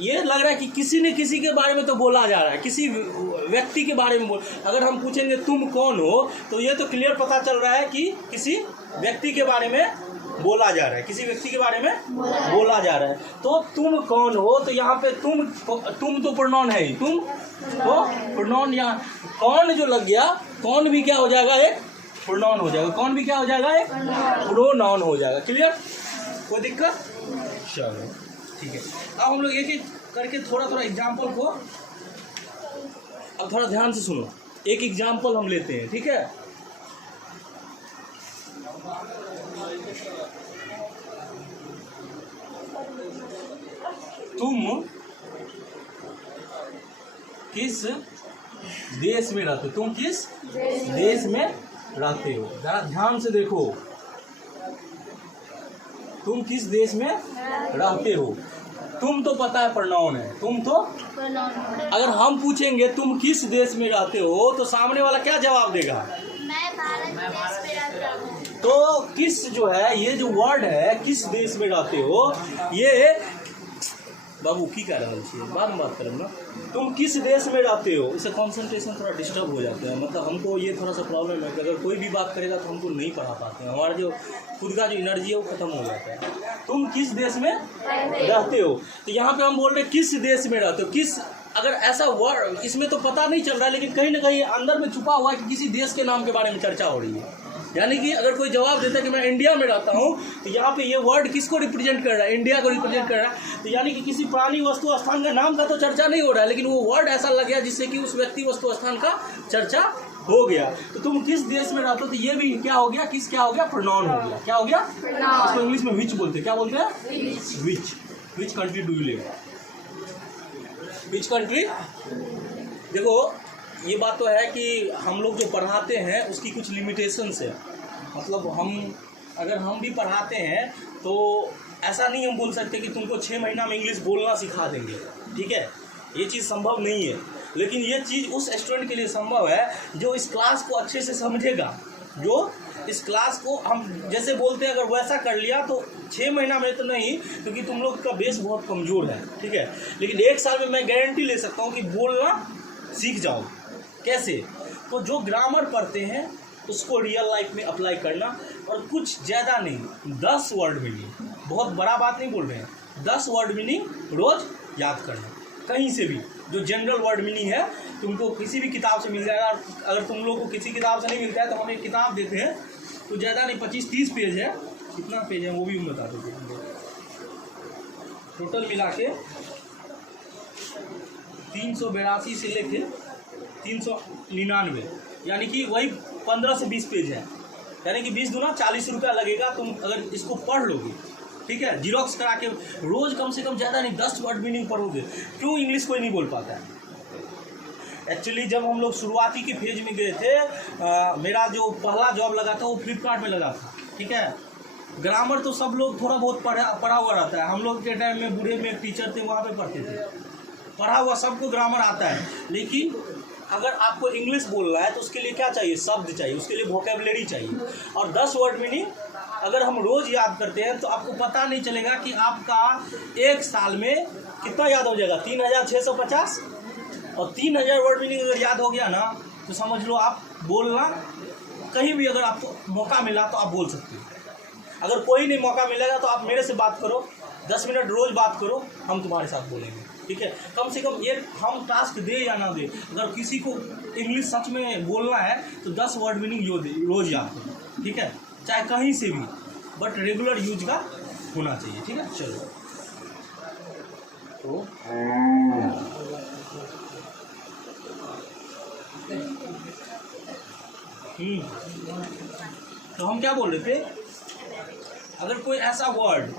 ये लग रहा है कि किसी न किसी के बारे में तो बोला जा रहा है, किसी व्यक्ति के बारे में अगर हम पूछेंगे तुम कौन हो तो ये तो क्लियर पता चल रहा है कि किसी व्यक्ति के बारे में बोला जा रहा है, किसी व्यक्ति के बारे में बोला जा रहा है। तो तुम कौन हो, तो यहाँ पे तुम तो प्रोनाउन है ही, तुम तो प्रोनाउन, यहाँ कौन जो लग गया, कौन भी क्या हो जाएगा? एक प्रोनाउन हो जाएगा। कौन भी क्या हो जाएगा? एक प्रोनाउन हो जाएगा। क्लियर? कोई दिक्कत? चलो ठीक है। अब हम लोग एक एक करके थोड़ा एग्जाम्पल को, अब थोड़ा ध्यान से सुनो, एक एग्जाम्पल हम लेते हैं, ठीक है। तुम किस देश में रहते हो? तुम किस देश में रहते हो? जरा ध्यान से देखो, तुम किस देश में रहते हो? तुम तो पता है प्रोनाउन है, तुम तो, अगर हम पूछेंगे तुम किस देश में रहते हो तो सामने वाला क्या जवाब देगा? मैं भारत देश में रहता हूँ। तो किस जो है, ये जो वर्ड है किस देश में रहते हो, ये बाबू की कह रहा है, बाद में बात करें ना। तुम किस देश में रहते हो, इससे कंसंट्रेशन थोड़ा डिस्टर्ब हो जाता है। मतलब हमको ये थोड़ा सा प्रॉब्लम है कि अगर कोई भी बात करेगा तो हमको नहीं पढ़ा पाते हैं, हमारा जो खुद का जो एनर्जी है वो खत्म हो जाता है। तुम किस देश में रहते हो, तो यहाँ पे हम बोल रहे हैं किस देश में रहते हो। किस, अगर ऐसा वर्ड, इसमें तो पता नहीं चल रहा है, लेकिन कहीं ना कहीं अंदर में छुपा हुआ है कि किसी देश के नाम के बारे में चर्चा हो रही है। यानी कि अगर कोई जवाब देता है कि मैं इंडिया में रहता हूँ, तो यहाँ पे ये वर्ड किसको रिप्रेजेंट कर रहा है? इंडिया को रिप्रेजेंट कर रहा है। तो यानी कि किसी प्राणी, वस्तु, स्थान का नाम का तो चर्चा नहीं हो रहा है, लेकिन वो वर्ड ऐसा लग गया जिससे कि उस व्यक्ति, वस्तु, स्थान का चर्चा हो गया। तो तुम किस देश में रहते हो, तो ये भी क्या हो गया? किस क्या हो गया? प्रोनाउन हो गया। क्या हो गया? इसको इंग्लिश में विच बोलते हैं। क्या बोलते हैं? Which. Which country do you live? Which country? देखो ये बात तो है कि हम लोग जो पढ़ाते हैं उसकी कुछ लिमिटेशंस है। मतलब अगर हम भी पढ़ाते हैं तो ऐसा नहीं हम बोल सकते कि तुमको 6 महीना में इंग्लिश बोलना सिखा देंगे, ठीक है, ये चीज़ संभव नहीं है। लेकिन ये चीज़ उस स्टूडेंट के लिए संभव है जो इस क्लास को अच्छे से समझेगा, जो इस क्लास को हम जैसे बोलते हैं अगर वैसा कर लिया तो 6 महीना में तो नहीं, क्योंकि तुम लोग का बेस बहुत कमज़ोर है, ठीक है, लेकिन 1 साल में मैं गारंटी ले सकता हूँ कि बोलना सीख जाओ। कैसे? तो जो ग्रामर पढ़ते हैं उसको रियल लाइफ में अप्लाई करना, और कुछ ज़्यादा नहीं, 10 वर्ड मीनिंग, बहुत बड़ा बात नहीं बोल रहे हैं, 10 वर्ड मीनिंग रोज़ याद करना, कहीं से भी जो जनरल वर्ड मीनिंग है तुमको किसी भी किताब से मिल जाएगा। अगर तुम लोग को किसी किताब से नहीं मिलता है तो हम एक किताब देते हैं, तो ज़्यादा नहीं, 25-30 पेज है, कितना पेज है वो भी हम बता देते हैं। टोटल मिला के 382 से लेके 399, यानी कि वही 15 से 20 पेज है। यानी कि 20 दूना 40 रुपया लगेगा तुम अगर इसको पढ़ लोगे, ठीक है। जीरोक्स करा के रोज़ कम से कम ज़्यादा नहीं 10 वर्ड मीनिंग पढ़ोगे। क्यों इंग्लिश कोई नहीं बोल पाता है? एक्चुअली जब हम लोग शुरुआती के फेज में गए थे, मेरा जो पहला जॉब लगा था वो फ्लिपकार्ट में लगा था, ठीक है। ग्रामर तो सब लोग थोड़ा बहुत पढ़ा हुआ रहता है। हम लोग के टाइम में बूढ़े में एक टीचर थे, वहाँ पे पढ़ते थे, पढ़ा हुआ सबको ग्रामर आता है। लेकिन अगर आपको इंग्लिश बोलना है तो उसके लिए क्या चाहिए? शब्द चाहिए, उसके लिए वोकेबलरी चाहिए। और 10 वर्ड मीनिंग अगर हम रोज़ याद करते हैं तो आपको पता नहीं चलेगा कि आपका एक साल में कितना याद हो जाएगा, 3650। और 3000 वर्ड मीनिंग अगर याद हो गया ना तो समझ लो आप बोलना कहीं भी अगर आपको मौका मिला तो आप बोल सकते हो। अगर कोई नहीं मौका मिलेगा तो आप मेरे से बात करो, 10 मिनट रोज़ बात करो, हम तुम्हारे साथ बोलेंगे, ठीक है। कम से कम ये हम टास्क दे या ना दे, अगर किसी को इंग्लिश सच में बोलना है तो 10 वर्ड मीनिंग रोज़ याद करो, ठीक है, चाहे कहीं से भी, बट रेगुलर यूज का होना चाहिए, ठीक है। चलो तो हम क्या बोल रहे थे? अगर कोई ऐसा वर्ड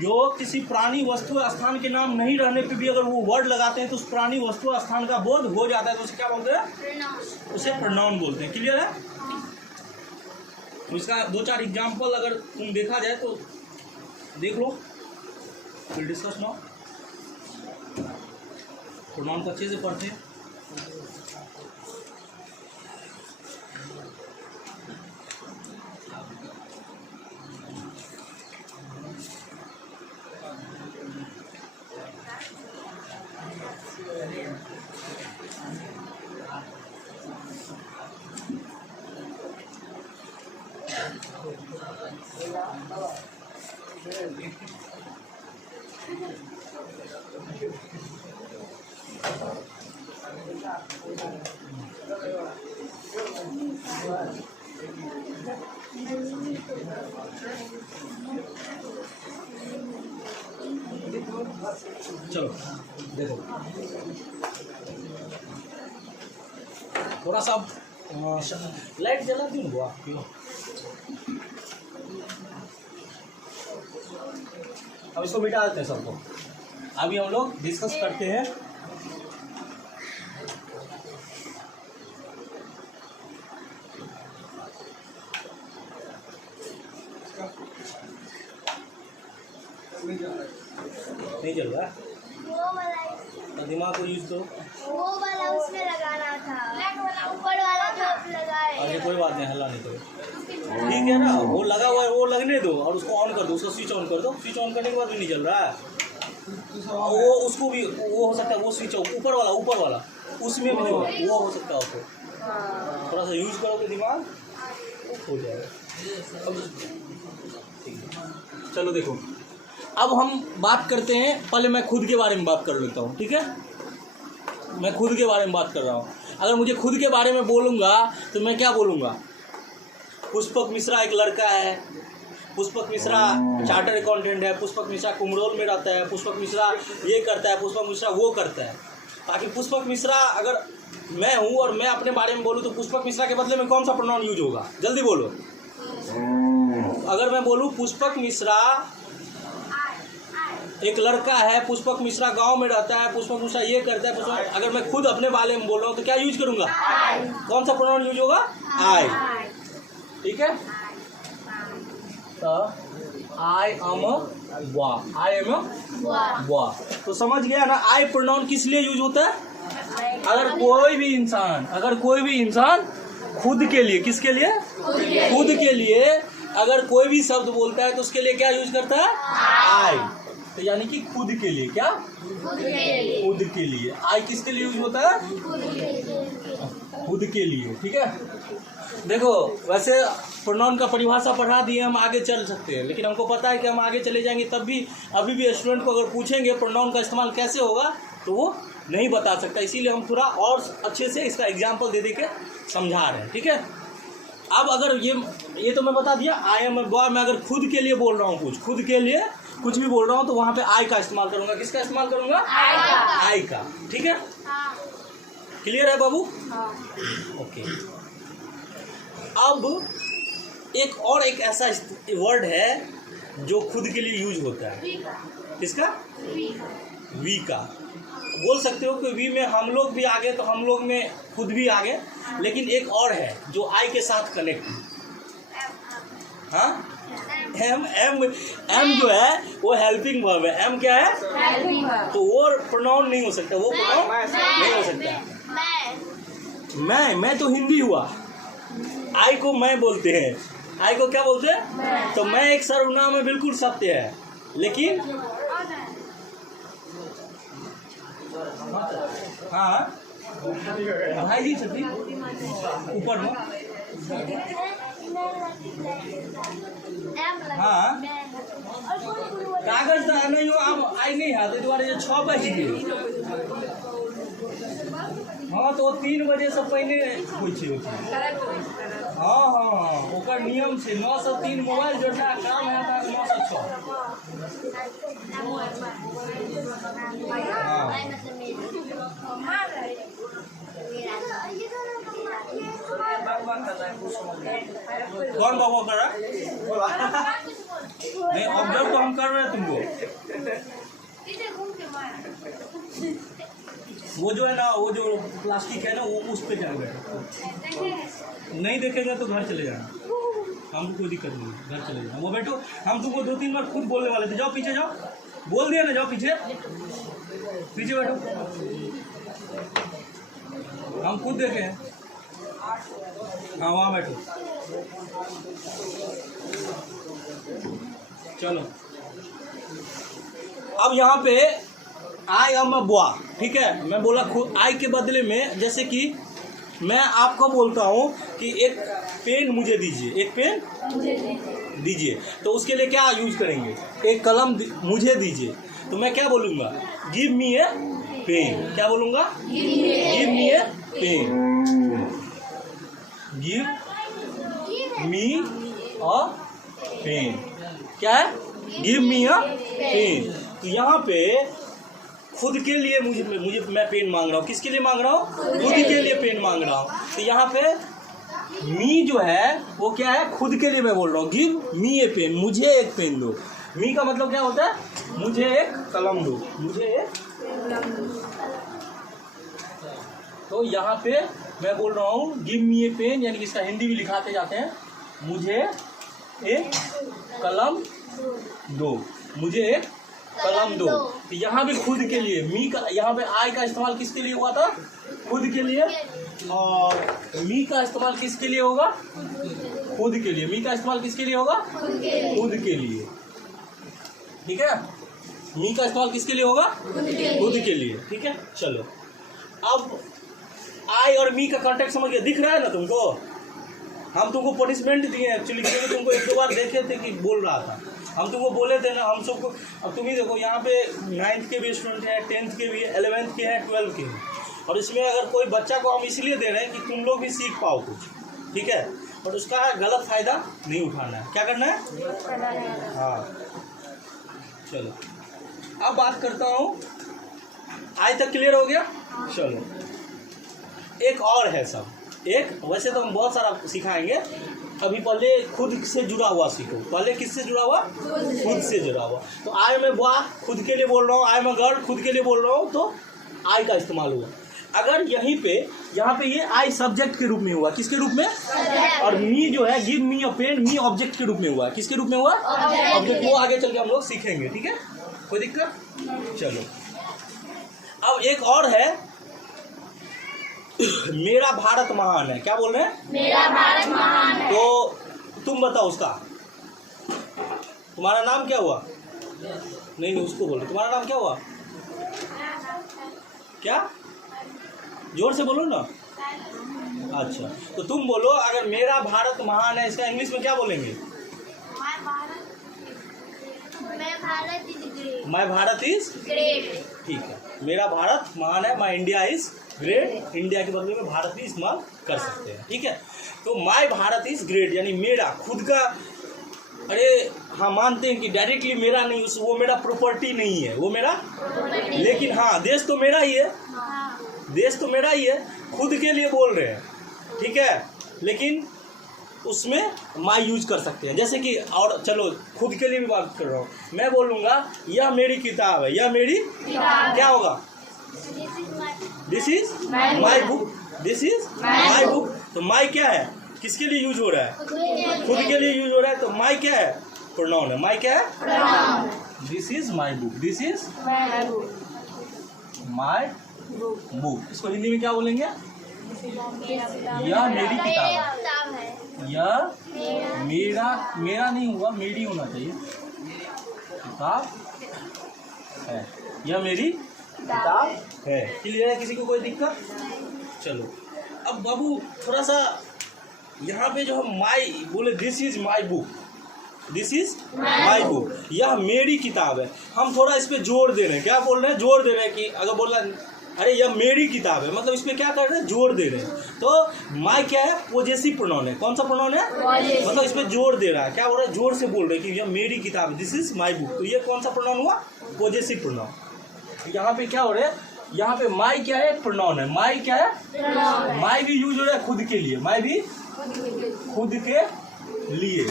जो किसी पुरानी वस्तु स्थान के नाम नहीं रहने पे भी अगर वो वर्ड लगाते हैं तो उस पुरानी वस्तु स्थान का बोध हो जाता है तो उसे क्या बोलते हैं? उसे प्रोनाउन बोलते हैं। क्लियर है? तो इसका 2-4 एग्जाम्पल अगर तुम देखा जाए तो देख लो, फिर डिस्कस नाउ। प्रोनाउन को अच्छे से पढ़ते हैं। चलो देखो, थोड़ा सा लाइट जला क्यों हुआ? क्यों? अब इसको मिटा देते हैं सबको। अभी हम लोग डिस्कस करते हैं नहीं चल रहा वो वाला, दिमाग को यूज करो। वो वाला उसमें लगाना था, ऊपर वाला जो लगाए। अरे कोई बात नहीं, हल्ला नहीं करो, ठीक है ना। वो लगा हुआ है, वो लगने दो और उसको ऑन कर दो, उसका स्विच ऑन कर दो। स्विच ऑन करने के बाद भी नहीं चल रहा है वो, उसको भी वो हो सकता है, वो स्विच ऊपर वाला उसमें भी नहीं, वो हो सकता है उसको थोड़ा सा यूज करोगे दिमाग हो जाएगा। अब चलो देखो, अब हम बात करते हैं, पहले मैं खुद के बारे में बात कर लेता हूँ, ठीक है। मैं खुद के बारे में बात कर रहा हूँ। अगर मुझे खुद के बारे में बोलूँगा तो मैं क्या बोलूँगा? पुष्पक मिश्रा एक लड़का है, पुष्पक मिश्रा चार्टर्ड अकाउंटेंट है, पुष्पक मिश्रा कुमरोल में रहता है, पुष्पक मिश्रा ये करता है, पुष्पक मिश्रा वो करता है। ताकि पुष्पक मिश्रा अगर मैं हूँ और मैं अपने बारे में बोलूँ तो पुष्पक मिश्रा के बदले में कौन सा प्रोनाउन यूज होगा? जल्दी बोलो। अगर मैं बोलूँ पुष्पक मिश्रा एक लड़का है, पुष्पक मिश्रा गांव में रहता है, पुष्पक मिश्रा ये करता है, पुष्पक, अगर मैं खुद अपने बारे में बोल रहा हूँ तो क्या यूज करूँगा? कौन सा प्रोनाउन यूज होगा? आई, ठीक है। तो आई एम वाह, आई एम वाह, तो समझ गया ना। आई प्रोनाउन किस लिए यूज होता है? अगर कोई भी इंसान खुद के लिए, किसके लिए? खुद के लिए अगर कोई भी शब्द बोलता है तो उसके लिए क्या यूज करता है? आई। तो यानी कि खुद के लिए, क्या? खुद के लिए। आई किसके लिए यूज होता है? खुद के लिए, ठीक है। देखो, वैसे प्रोनाउन का परिभाषा पढ़ा दिए, हम आगे चल सकते हैं, लेकिन हमको पता है कि हम आगे चले जाएंगे तब भी अभी भी स्टूडेंट को अगर पूछेंगे प्रोनाउन का इस्तेमाल कैसे होगा तो वो नहीं बता सकता। इसीलिए हम थोड़ा और अच्छे से इसका एग्जाम्पल दे के समझा रहे हैं, ठीक है। अब अगर ये तो मैं बता दिया आई एम ए बॉय, मैं अगर खुद के लिए बोल रहा हूँ खुद के लिए कुछ भी बोल रहा हूँ तो वहाँ पे आई का इस्तेमाल करूँगा। किसका इस्तेमाल करूँगा? आई का। ठीक है, हाँ क्लियर है बाबू? हाँ। ओके। अब एक ऐसा वर्ड है जो खुद के लिए यूज होता है। किसका? वी का। बोल सकते हो कि वी में हम लोग भी आगे तो हम लोग में खुद भी आगे, लेकिन एक और है जो आई के साथ कनेक्ट है। हाँ, एम जो है वो हेल्पिंग वर्ब है। एम क्या है? तो वो प्रोनाउन नहीं हो सकता, वो प्रोनाउन नहीं हो सकता। मैं तो हिंदी हुआ, आई को मैं बोलते हैं। आई को क्या बोलते हैं? तो मैं एक सर्वनाम है, बिल्कुल सत्य है, लेकिन हाँ भाई जी छठी ऊपर में हाँ कागज तो नहीं हो, अब आई नहीं है दुआरे 6 बज गए। हाँ तो 3 बजे से पहले होइ छै। हाँ हाँ ओकर नियम छै 9 से 3 मोबाइल जोड़ना काम है, 9 से 6। कौन बाबा कर रहा है? नहीं ऑब्जर्व तो हम कर रहे हैं तुमको। वो जो है ना, वो जो प्लास्टिक है ना, वो उस पे चल गए। नहीं देखेंगे तो घर चले जाना, हमको कोई दिक्कत नहीं, घर चले जाना। वो बैठो, हम तुमको 2-3 बार खुद बोलने वाले थे, जाओ पीछे जाओ, बोल दिया ना, जाओ पीछे पीछे बैठो। हम खुद देखे हैं। हाँ वहाँ बैठो। चलो अब यहाँ पे आई एम अ बॉय, ठीक है। मैं बोला खुद आई के बदले में, जैसे कि मैं आपको बोलता हूँ कि एक पेन मुझे दीजिए, एक पेन दीजिए, तो उसके लिए क्या यूज करेंगे? एक कलम मुझे दीजिए, तो मैं क्या बोलूँगा? गिव मी ए पेन। क्या बोलूँगा? गिव मी ए पेन। गिव मी अ पेन। क्या है? गिव मी अ पेन। तो यहाँ पे खुद के लिए मुझे मैं पेन मांग रहा हूँ। किसके लिए मांग रहा हूँ? खुद के लिए पेन मांग रहा हूँ। तो यहाँ पे मी जो है वो क्या है? खुद के लिए मैं बोल रहा हूँ, गिव मी ए पेन, मुझे एक पेन दो। मी का मतलब क्या होता है? मुझे एक कलम दो, मुझे एक। तो यहाँ पे मैं बोल रहा हूँ गिव मी ए पेन, यानी कि इसका हिंदी भी लिखाते जाते हैं, मुझे एक कलम दो, मुझे एक कलम दो। तो यहाँ भी खुद के लिए मी का, यहाँ पे आई का इस्तेमाल किसके लिए हुआ था? खुद के लिए। और मी का इस्तेमाल किसके लिए होगा? खुद के लिए। मी का इस्तेमाल किसके लिए होगा? खुद के लिए। ठीक है, मी का इस्तेमाल किसके लिए होगा? खुद के लिए। ठीक है, चलो अब आई और मी का कॉन्टेक्ट समझ गया? दिख रहा है ना तुमको? हम तुमको पनिशमेंट दिए एक्चुअली, क्योंकि तुमको 1-2 बार देखे थे कि बोल रहा था, हम तुमको बोले थे ना, हम सबको। अब तुम ही देखो, यहाँ पे 9th के भी स्टूडेंट हैं, 10th के भी, 11th के हैं, 12th के हैं, और इसमें अगर कोई बच्चा को हम इसलिए दे रहे हैं कि तुम लोग भी सीख पाओ कुछ, ठीक है, और उसका गलत फायदा नहीं उठाना है। क्या करना है? हाँ चलो अब बात करता हूँ, आज तक क्लियर हो गया? चलो एक और है सब, एक वैसे तो हम बहुत सारा सिखाएंगे, अभी पहले खुद से जुड़ा हुआ सीखो। पहले किससे जुड़ा हुआ? खुद से जुड़ा हुआ। तो आई में बॉय खुद के लिए बोल रहा हूँ, आई में गर्ल खुद के लिए बोल रहा हूँ, तो आई का इस्तेमाल हुआ। अगर यहीं पे यहाँ पे ये आई सब्जेक्ट के रूप में हुआ, किसके रूप में? और मी जो है गिव मी अ पेन, मी ऑब्जेक्ट के रूप में हुआ। किसके रूप में हुआ? ऑब्जेक्ट। वो आगे चल के हम लोग सीखेंगे, ठीक है, कोई दिक्कत? चलो अब एक और है, मेरा भारत महान है। क्या बोल रहे हैं? मेरा भारत महान है। तो तुम बताओ उसका, तुम्हारा नाम क्या हुआ? नहीं उसको बोलो, तुम्हारा नाम क्या हुआ? क्या? जोर से बोलो ना। अच्छा तो तुम बोलो, अगर मेरा भारत महान है, इसका इंग्लिश में क्या बोलेंगे? My Bharat is great. ठीक है, मेरा भारत महान है, माई इंडिया इज ग्रेट, इंडिया के बदले में भारत भी इस्तेमाल कर सकते हैं। ठीक है, तो माई भारत इज ग्रेट यानी मेरा खुद का। अरे हाँ, मानते हैं कि डायरेक्टली मेरा नहीं, वो मेरा प्रॉपर्टी नहीं है, वो मेरा, लेकिन हाँ देश तो मेरा ही है, देश तो मेरा ही है, खुद के लिए बोल रहे हैं। ठीक है, लेकिन उसमें माई यूज कर सकते हैं, जैसे कि, और चलो खुद के लिए भी बात कर रहा हूँ, मैं बोलूँगा यह मेरी किताब है, यह मेरी क्या होगा, this is my book, this is my book. तो माई क्या है, किसके लिए यूज हो रहा है, खुद के लिए यूज हो रहा है, तो माई क्या है, प्रोनाउन है, माई क्या है, this is my book, this is my book. इसको हिंदी में क्या बोलेंगे, यह मेरी किताब है, यह मेरा, मेरा नहीं हुआ, मेरी होना चाहिए, किताब है, यह मेरी किताब है। क्लियर है, किसी को कोई दिक्कत? चलो अब बाबू थोड़ा सा यहाँ पे जो हम माई बोले, this is my book, this is my book, यह मेरी किताब है, हम थोड़ा इस पे जोर दे रहे हैं। क्या बोल रहे हैं, जोर दे रहे हैं कि अगर बोल रहे हैं अरे यह मेरी किताब है, मतलब इस पे क्या कर रहे हैं, जोर दे रहे हैं। तो माई क्या है, पॉजेसिव प्रोनाउन है, कौन सा प्रोनाउन है, मतलब इस पे जोर दे रहा है, क्या बोल रहा है, जोर से बोल रहे हैं कि यह मेरी किताब है, दिस इज माई बुक। तो ये कौन सा प्रोनाउन हुआ, पॉजेसिव प्रोनाउन। यहाँ पे क्या हो रहा है, यहाँ पे माई क्या है, प्रोनाउन है, माई क्या है, माई भी यूज हो रहा है खुद के लिए, माई भी खुद के लिए,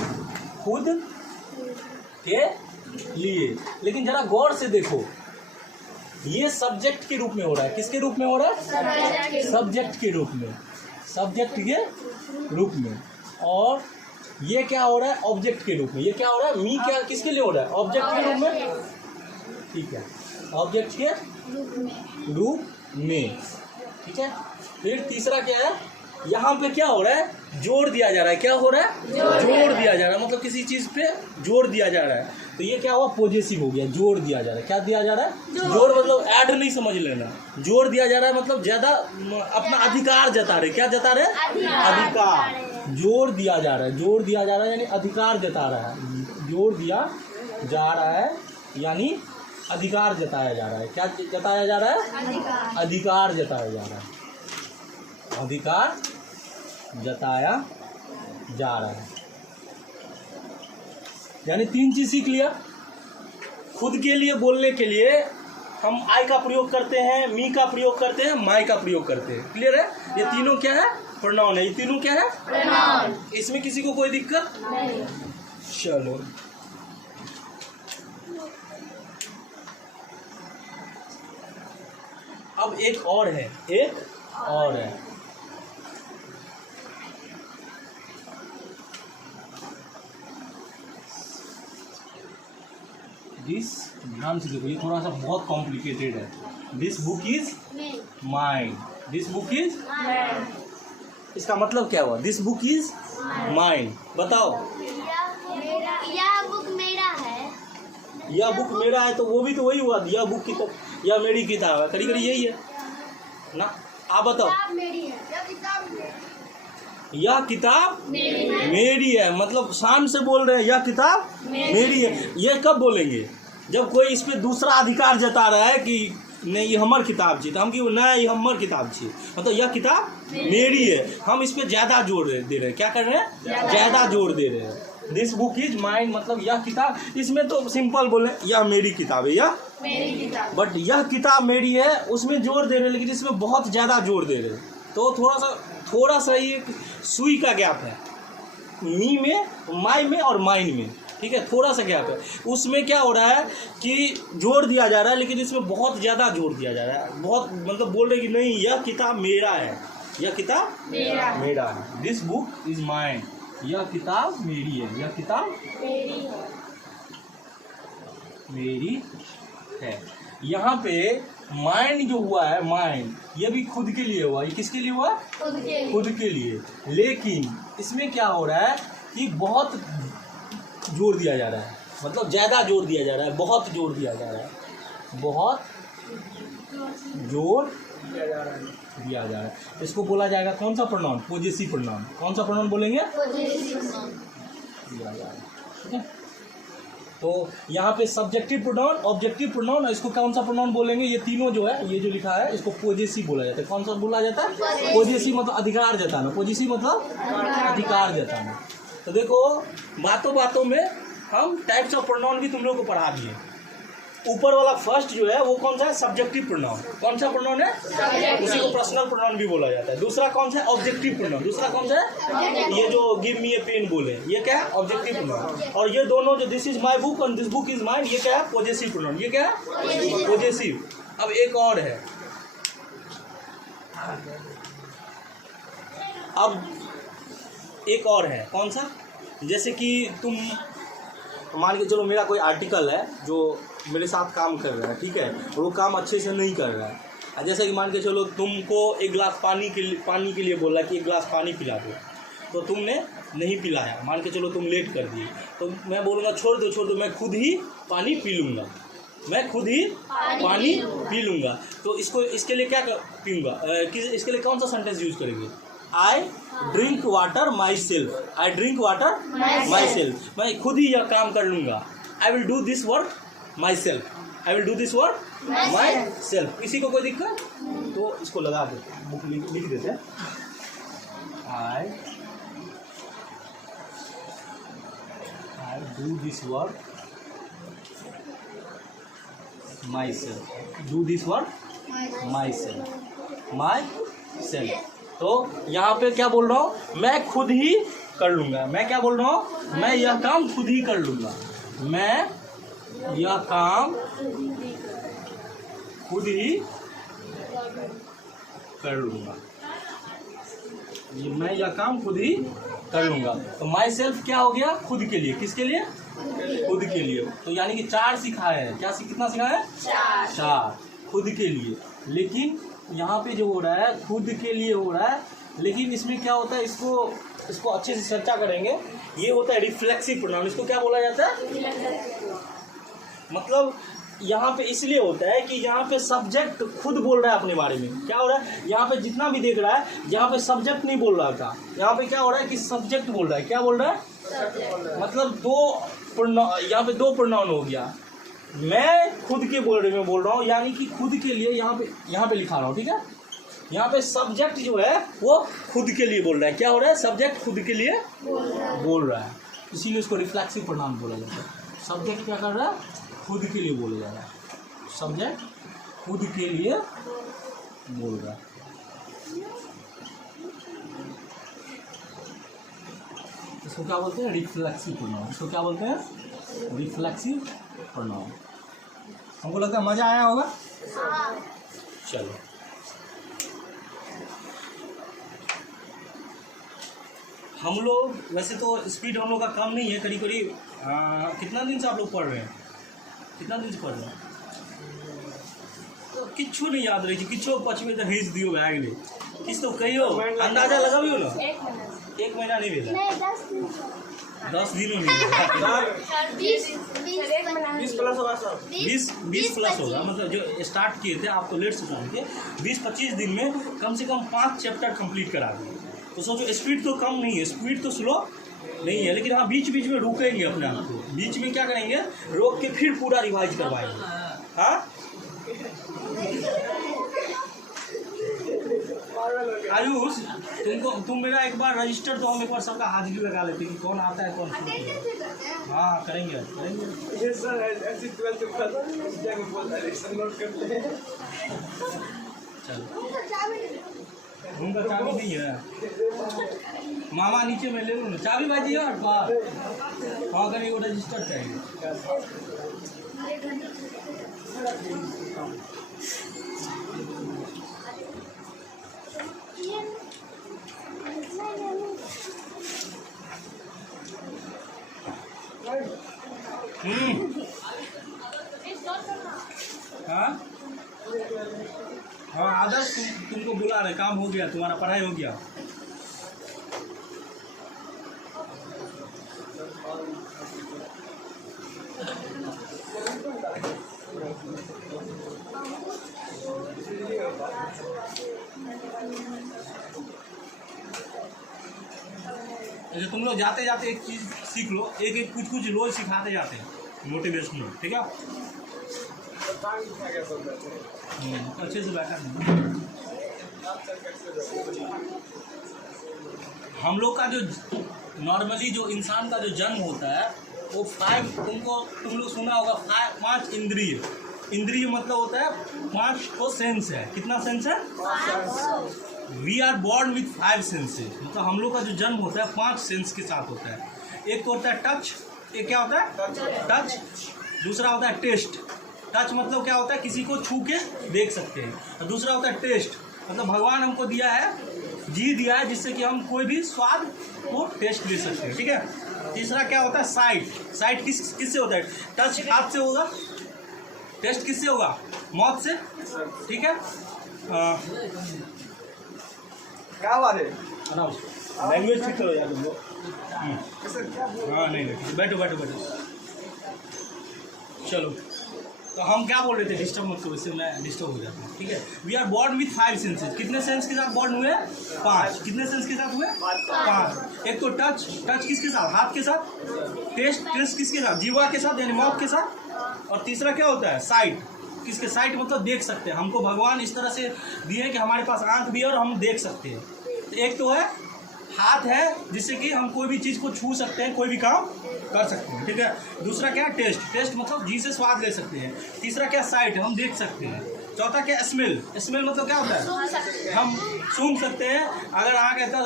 खुद के लिए। लेकिन जरा गौर से देखो, ये सब्जेक्ट के रूप में हो रहा है, किसके रूप में हो रहा है, सब्जेक्ट के रूप में, सब्जेक्ट के रूप में, और ये क्या हो रहा है, ऑब्जेक्ट के रूप में। ये क्या हो रहा है, मी क्या किसके लिए हो रहा है, ऑब्जेक्ट के रूप में। ठीक है, ऑब्जेक्ट के रूप में। ठीक है, फिर तीसरा क्या है, यहाँ पे क्या हो रहा है, जोर दिया जा रहा है, क्या हो रहा है, जोर दिया जा रहा है, मतलब किसी चीज पे जोर दिया जा रहा है। तो ये क्या हुआ, पॉजेसिव हो गया, जोर दिया जा रहा है। क्या दिया जा रहा है, जोर मतलब ऐड नहीं समझ लेना, जोर दिया जा रहा है मतलब ज्यादा अपना अधिकार जता रहे, क्या जता रहे, अधिकार, जोर दिया जा रहा है, जोर दिया जा रहा है यानी अधिकार जता रहा है, जोर दिया जा रहा है यानी अधिकार जताया जा रहा है। क्या जताया जा रहा है, अधिकार जताया जा रहा है, अधिकार जताया जा रहा है। यानी तीन चीज सीख लिया। खुद के लिए बोलने के लिए हम आई का प्रयोग करते हैं, मी का प्रयोग करते हैं, माई का प्रयोग करते हैं। क्लियर है, ये तीनों क्या है, प्रोनाउन है, ये तीनों क्या है, प्रोनाउन। इसमें किसी को कोई दिक्कत नहीं। चलो अब एक और है, एक और है, दिस, ध्यान से देखो, ये थोड़ा सा बहुत कॉम्प्लिकेटेड है। This book is mine, this book is, इसका मतलब क्या हुआ, दिस बुक इज माइन, बताओ। यह बुक मेरा है, यह बुक मेरा है, तो वो भी तो वही हुआ, यह बुक की तो, यह मेरी किताब है, करीब करीब यही है ना। आप बताओ, यह किताब मेरी है, मतलब शान से बोल रहे हैं यह किताब मेरी है। ये कब बोलेंगे, जब कोई इस पे दूसरा अधिकार जता रहा है कि नहीं ये हमार किताब चाहिए, तो हम क्यों नहीं, ये हमार किताब चाहिए, मतलब यह किताब मेरी है, हम इस पे ज्यादा जोर दे रहे हैं। क्या कर रहे हैं, ज्यादा जोर दे रहे हैं। दिस बुक इज माइन, मतलब यह किताब, इसमें तो सिंपल बोले यह मेरी किताब है, यह मेरी किताब, बट यह किताब मेरी है उसमें जोर दे रहे हैं, लेकिन इसमें बहुत ज्यादा जोर दे रहे हैं। तो थोड़ा सा ये सुई का गैप है, मी में, माई में और माइन में। ठीक है, थोड़ा सा गैप है। उसमें क्या हो रहा है कि जोर दिया जा रहा है, लेकिन इसमें बहुत ज़्यादा जोर दिया जा रहा है, बहुत, मतलब बोल रहे कि नहीं यह किताब मेरा है, यह किताब मेरा है, दिस बुक इज माइन, यह किताब मेरी है, यह किताब मेरी है। यहाँ पे माइन जो हुआ है, माइन, ये भी खुद के लिए हुआ, ये किसके लिए हुआ, खुद के लिए। लेकिन इसमें क्या हो रहा है कि बहुत जोर दिया जा रहा है, मतलब ज़्यादा जोर दिया जा रहा है, बहुत जोर दिया जा रहा है, बहुत जोर दिया जा रहा है। इसको बोला जाएगा कौन सा प्रोनाउन, पॉजेसिव प्रोनाउन। कौन सा प्रोनाउन बोलेंगे, दिया जा रहा है। ठीक है। तो यहाँ पे सब्जेक्टिव प्रोनाउन, ऑब्जेक्टिव प्रोनाउन, इसको कौन सा प्रोनाउन बोलेंगे? ये तीनों जो है, ये जो लिखा है इसको पोजेसिव बोला जाता है। कौन सा बोला जाता है? पोजेसिव मतलब अधिकार जताना, पोजेसिव मतलब अधिकार जताना। तो देखो बातों बातों में हम टाइप्स ऑफ प्रोनाउन भी तुम लोग को पढ़ा दिए। ऊपर वाला फर्स्ट जो है वो कौन सा है? Subjective pronoun. कौन सा प्रोनाउन है? उसी को पर्सनल प्रोनाउन भी बोला जाता है। दूसरा कौन सा है? Objective pronoun. दूसरा कौन सा है? ये जो गिव मी ए पेन बोले, ये क्या है? Objective pronoun. और ये दोनों जो दिस इज माय बुक और दिस बुक इज माइन, ये क्या है? Possessive pronoun. ये क्या है? पॉजेसिव। अब एक और है, अब एक और है, कौन सा? जैसे कि तुम मान के चलो मेरा कोई आर्टिकल है जो मेरे साथ काम कर रहा है, ठीक है, और वो काम अच्छे से नहीं कर रहा है। जैसे कि मान के चलो तुमको एक गिलास पानी के लिए बोला कि एक गिलास पानी पिला दो, तो तुमने नहीं पिलाया, मान के चलो तुम लेट कर दिए, तो मैं बोलूँगा छोड़ दो, मैं खुद ही पानी पी लूँगा, मैं खुद ही पानी पी लूँगा। तो इसके लिए क्या पीऊँगा? इसके लिए कौन सा सेंटेंस यूज करेंगे? I drink water my self. I drink water my self, मैं खुद ही यह काम कर लूँगा। I will do this work my self. I will do this work my self. इसी को कोई दिक्कत? तो इसको लगा देते, बुक लिख देते हैं। I do this work my self. Do this work my self, my self. तो यहाँ पे क्या बोल रहा हूँ? मैं खुद ही कर लूँगा। मैं क्या बोल रहा हूँ? मैं यह काम खुद ही कर लूँगा। मैं यह काम खुद ही कर लूँगा। मैं यह काम खुद ही कर लूँगा। तो माई सेल्फ क्या हो गया? खुद के लिए। किसके लिए? खुद के लिए। तो यानी कि 4 सिखाया है। क्या कितना सिखाया है? 4 खुद के लिए। लेकिन यहाँ पे जो हो रहा है खुद के लिए हो रहा है, लेकिन इसमें क्या होता है, इसको अच्छे से चर्चा करेंगे। ये होता है रिफ्लेक्सिव प्रोनाउन। इसको क्या बोला जाता है? मतलब यहाँ पे इसलिए होता है कि यहाँ पे सब्जेक्ट खुद बोल रहा है अपने बारे में। क्या हो रहा है? यहाँ पे जितना भी देख रहा है, यहाँ पे सब्जेक्ट नहीं बोल रहा था, यहाँ पे क्या हो रहा है कि सब्जेक्ट बोल रहा है। क्या बोल रहा है? मतलब यहाँ पे 2 प्रोनाउन हो गया। मैं खुद के बारे में बोल रहा हूँ, यानी कि खुद के लिए यहाँ पे लिखा रहा हूँ, ठीक है। यहाँ पे सब्जेक्ट जो है वो खुद के लिए बोल रहा है। क्या हो रहा है? सब्जेक्ट खुद के लिए बोल रहा है, इसीलिए उसको रिफ्लेक्सिव प्रोनाउन बोला जाता है। सब्जेक्ट क्या कर रहा है? खुद के लिए बोल रहा है। सब्जेक्ट खुद के लिए बोल रहा है। इसको क्या बोलते हैं? Reflexive pronoun. इसको क्या बोलते हैं? Reflexive pronoun. हमको लगता है मज़ा आया होगा। चलो हम लोग वैसे तो स्पीड हम लोग का कम नहीं है, करीब करीब कितना दिन से आप लोग पढ़ रहे हैं? कितना दिन से पढ़ रहे हैं? तो किच्छू नहीं याद रही, किच्छो पचमे तो भेज दियो बैग ले, किस तो कहियो अंदाजा लगाबियो ना। 1 महीना नहीं भेजा, 10 दिन नहीं भेजा। 20 प्लस होगा। मतलब जो स्टार्ट किए थे आप तो लेट से स्टार्ट किए, 20-25 दिन में कम से कम 5 चैप्टर कंप्लीट करा दिए। तो सोचो स्पीड तो कम नहीं है, स्पीड तो स्लो नहीं है, लेकिन हाँ बीच बीच में रुकेंगे अपने आप को। बीच में क्या करेंगे? रोक के फिर पूरा रिवाइज करवाएंगे। हाँ आयुष, तुम मेरा एक बार रजिस्टर तो हम एक बार सबका हाजिरी लगा लेते कि कौन आता है कौन छूट। हाँ करेंगे। चलो उनका चाबी नहीं है, मामा नीचे में ले लो ना चाबी भाई यार पास। हाँ करेंगे, वो रजिस्टर चाहिए। हाँ हाँ आदर्श तुमको बुला रहे, काम हो गया, तुम्हारा पढ़ाई हो गया। तुम लोग जाते जाते एक चीज सीख लो, एक कुछ रोज सिखाते जाते हैं। मोटिवेशनल, ठीक है। अच्छे से बैठा नहीं। हम लोग का जो नॉर्मली जो इंसान का जो जन्म होता है वो 5, तुम लोग सुना होगा 5 इंद्रिय। इंद्रिय मतलब होता है 5 को सेंस है। कितना सेंस है? We are born with 5 senses. मतलब हम लोग का जो जन्म होता है 5 सेंस के साथ होता है। एक तो होता है टच। एक क्या होता है? टच। दूसरा होता है टेस्ट। टच मतलब क्या होता है? किसी को छू के देख सकते हैं। और दूसरा होता है टेस्ट, मतलब भगवान हमको दिया है, जी दिया है, जिससे कि हम कोई भी स्वाद को टेस्ट ले सकते हैं, ठीक है। तीसरा क्या होता है? साइट। साइट किससे होता है? टच हाथ से होगा, टेस्ट किससे होगा? मौत से, ठीक है। क्या बात है? लैंग्वेज ठीक करो यार तुम लोग। हाँ नहीं, बैठो बैठो बैठो। चलो, तो हम क्या बोल रहे थे? डिस्टर्ब मत करो, इससे मैं डिस्टर्ब हो जाता हूँ, ठीक है। We are born with 5 senses. कितने सेंस के साथ बॉर्न हुए? 5। कितने सेंस के साथ हुए? 5। एक तो टच। टच किसके साथ? हाथ के साथ। टेस्ट। टेस्ट किसके साथ? जीवा के साथ, यानी मौत के साथ। और तीसरा क्या होता है? साइट। किसके? साइट मतलब देख सकते हैं। हमको भगवान इस तरह से दिए हैं कि हमारे पास आंख भी है और हम देख सकते हैं। तो एक तो है हाथ है, जिससे कि हम कोई भी चीज़ को छू सकते हैं, कोई भी काम कर सकते हैं, ठीक है। दूसरा क्या? टेस्ट। टेस्ट मतलब जी से स्वाद ले सकते हैं। तीसरा क्या? साइट, हम देख सकते हैं। चौथा क्या? स्मेल। स्मेल मतलब क्या होता है? हम सूंघ सकते हैं। अगर आँख ऐसा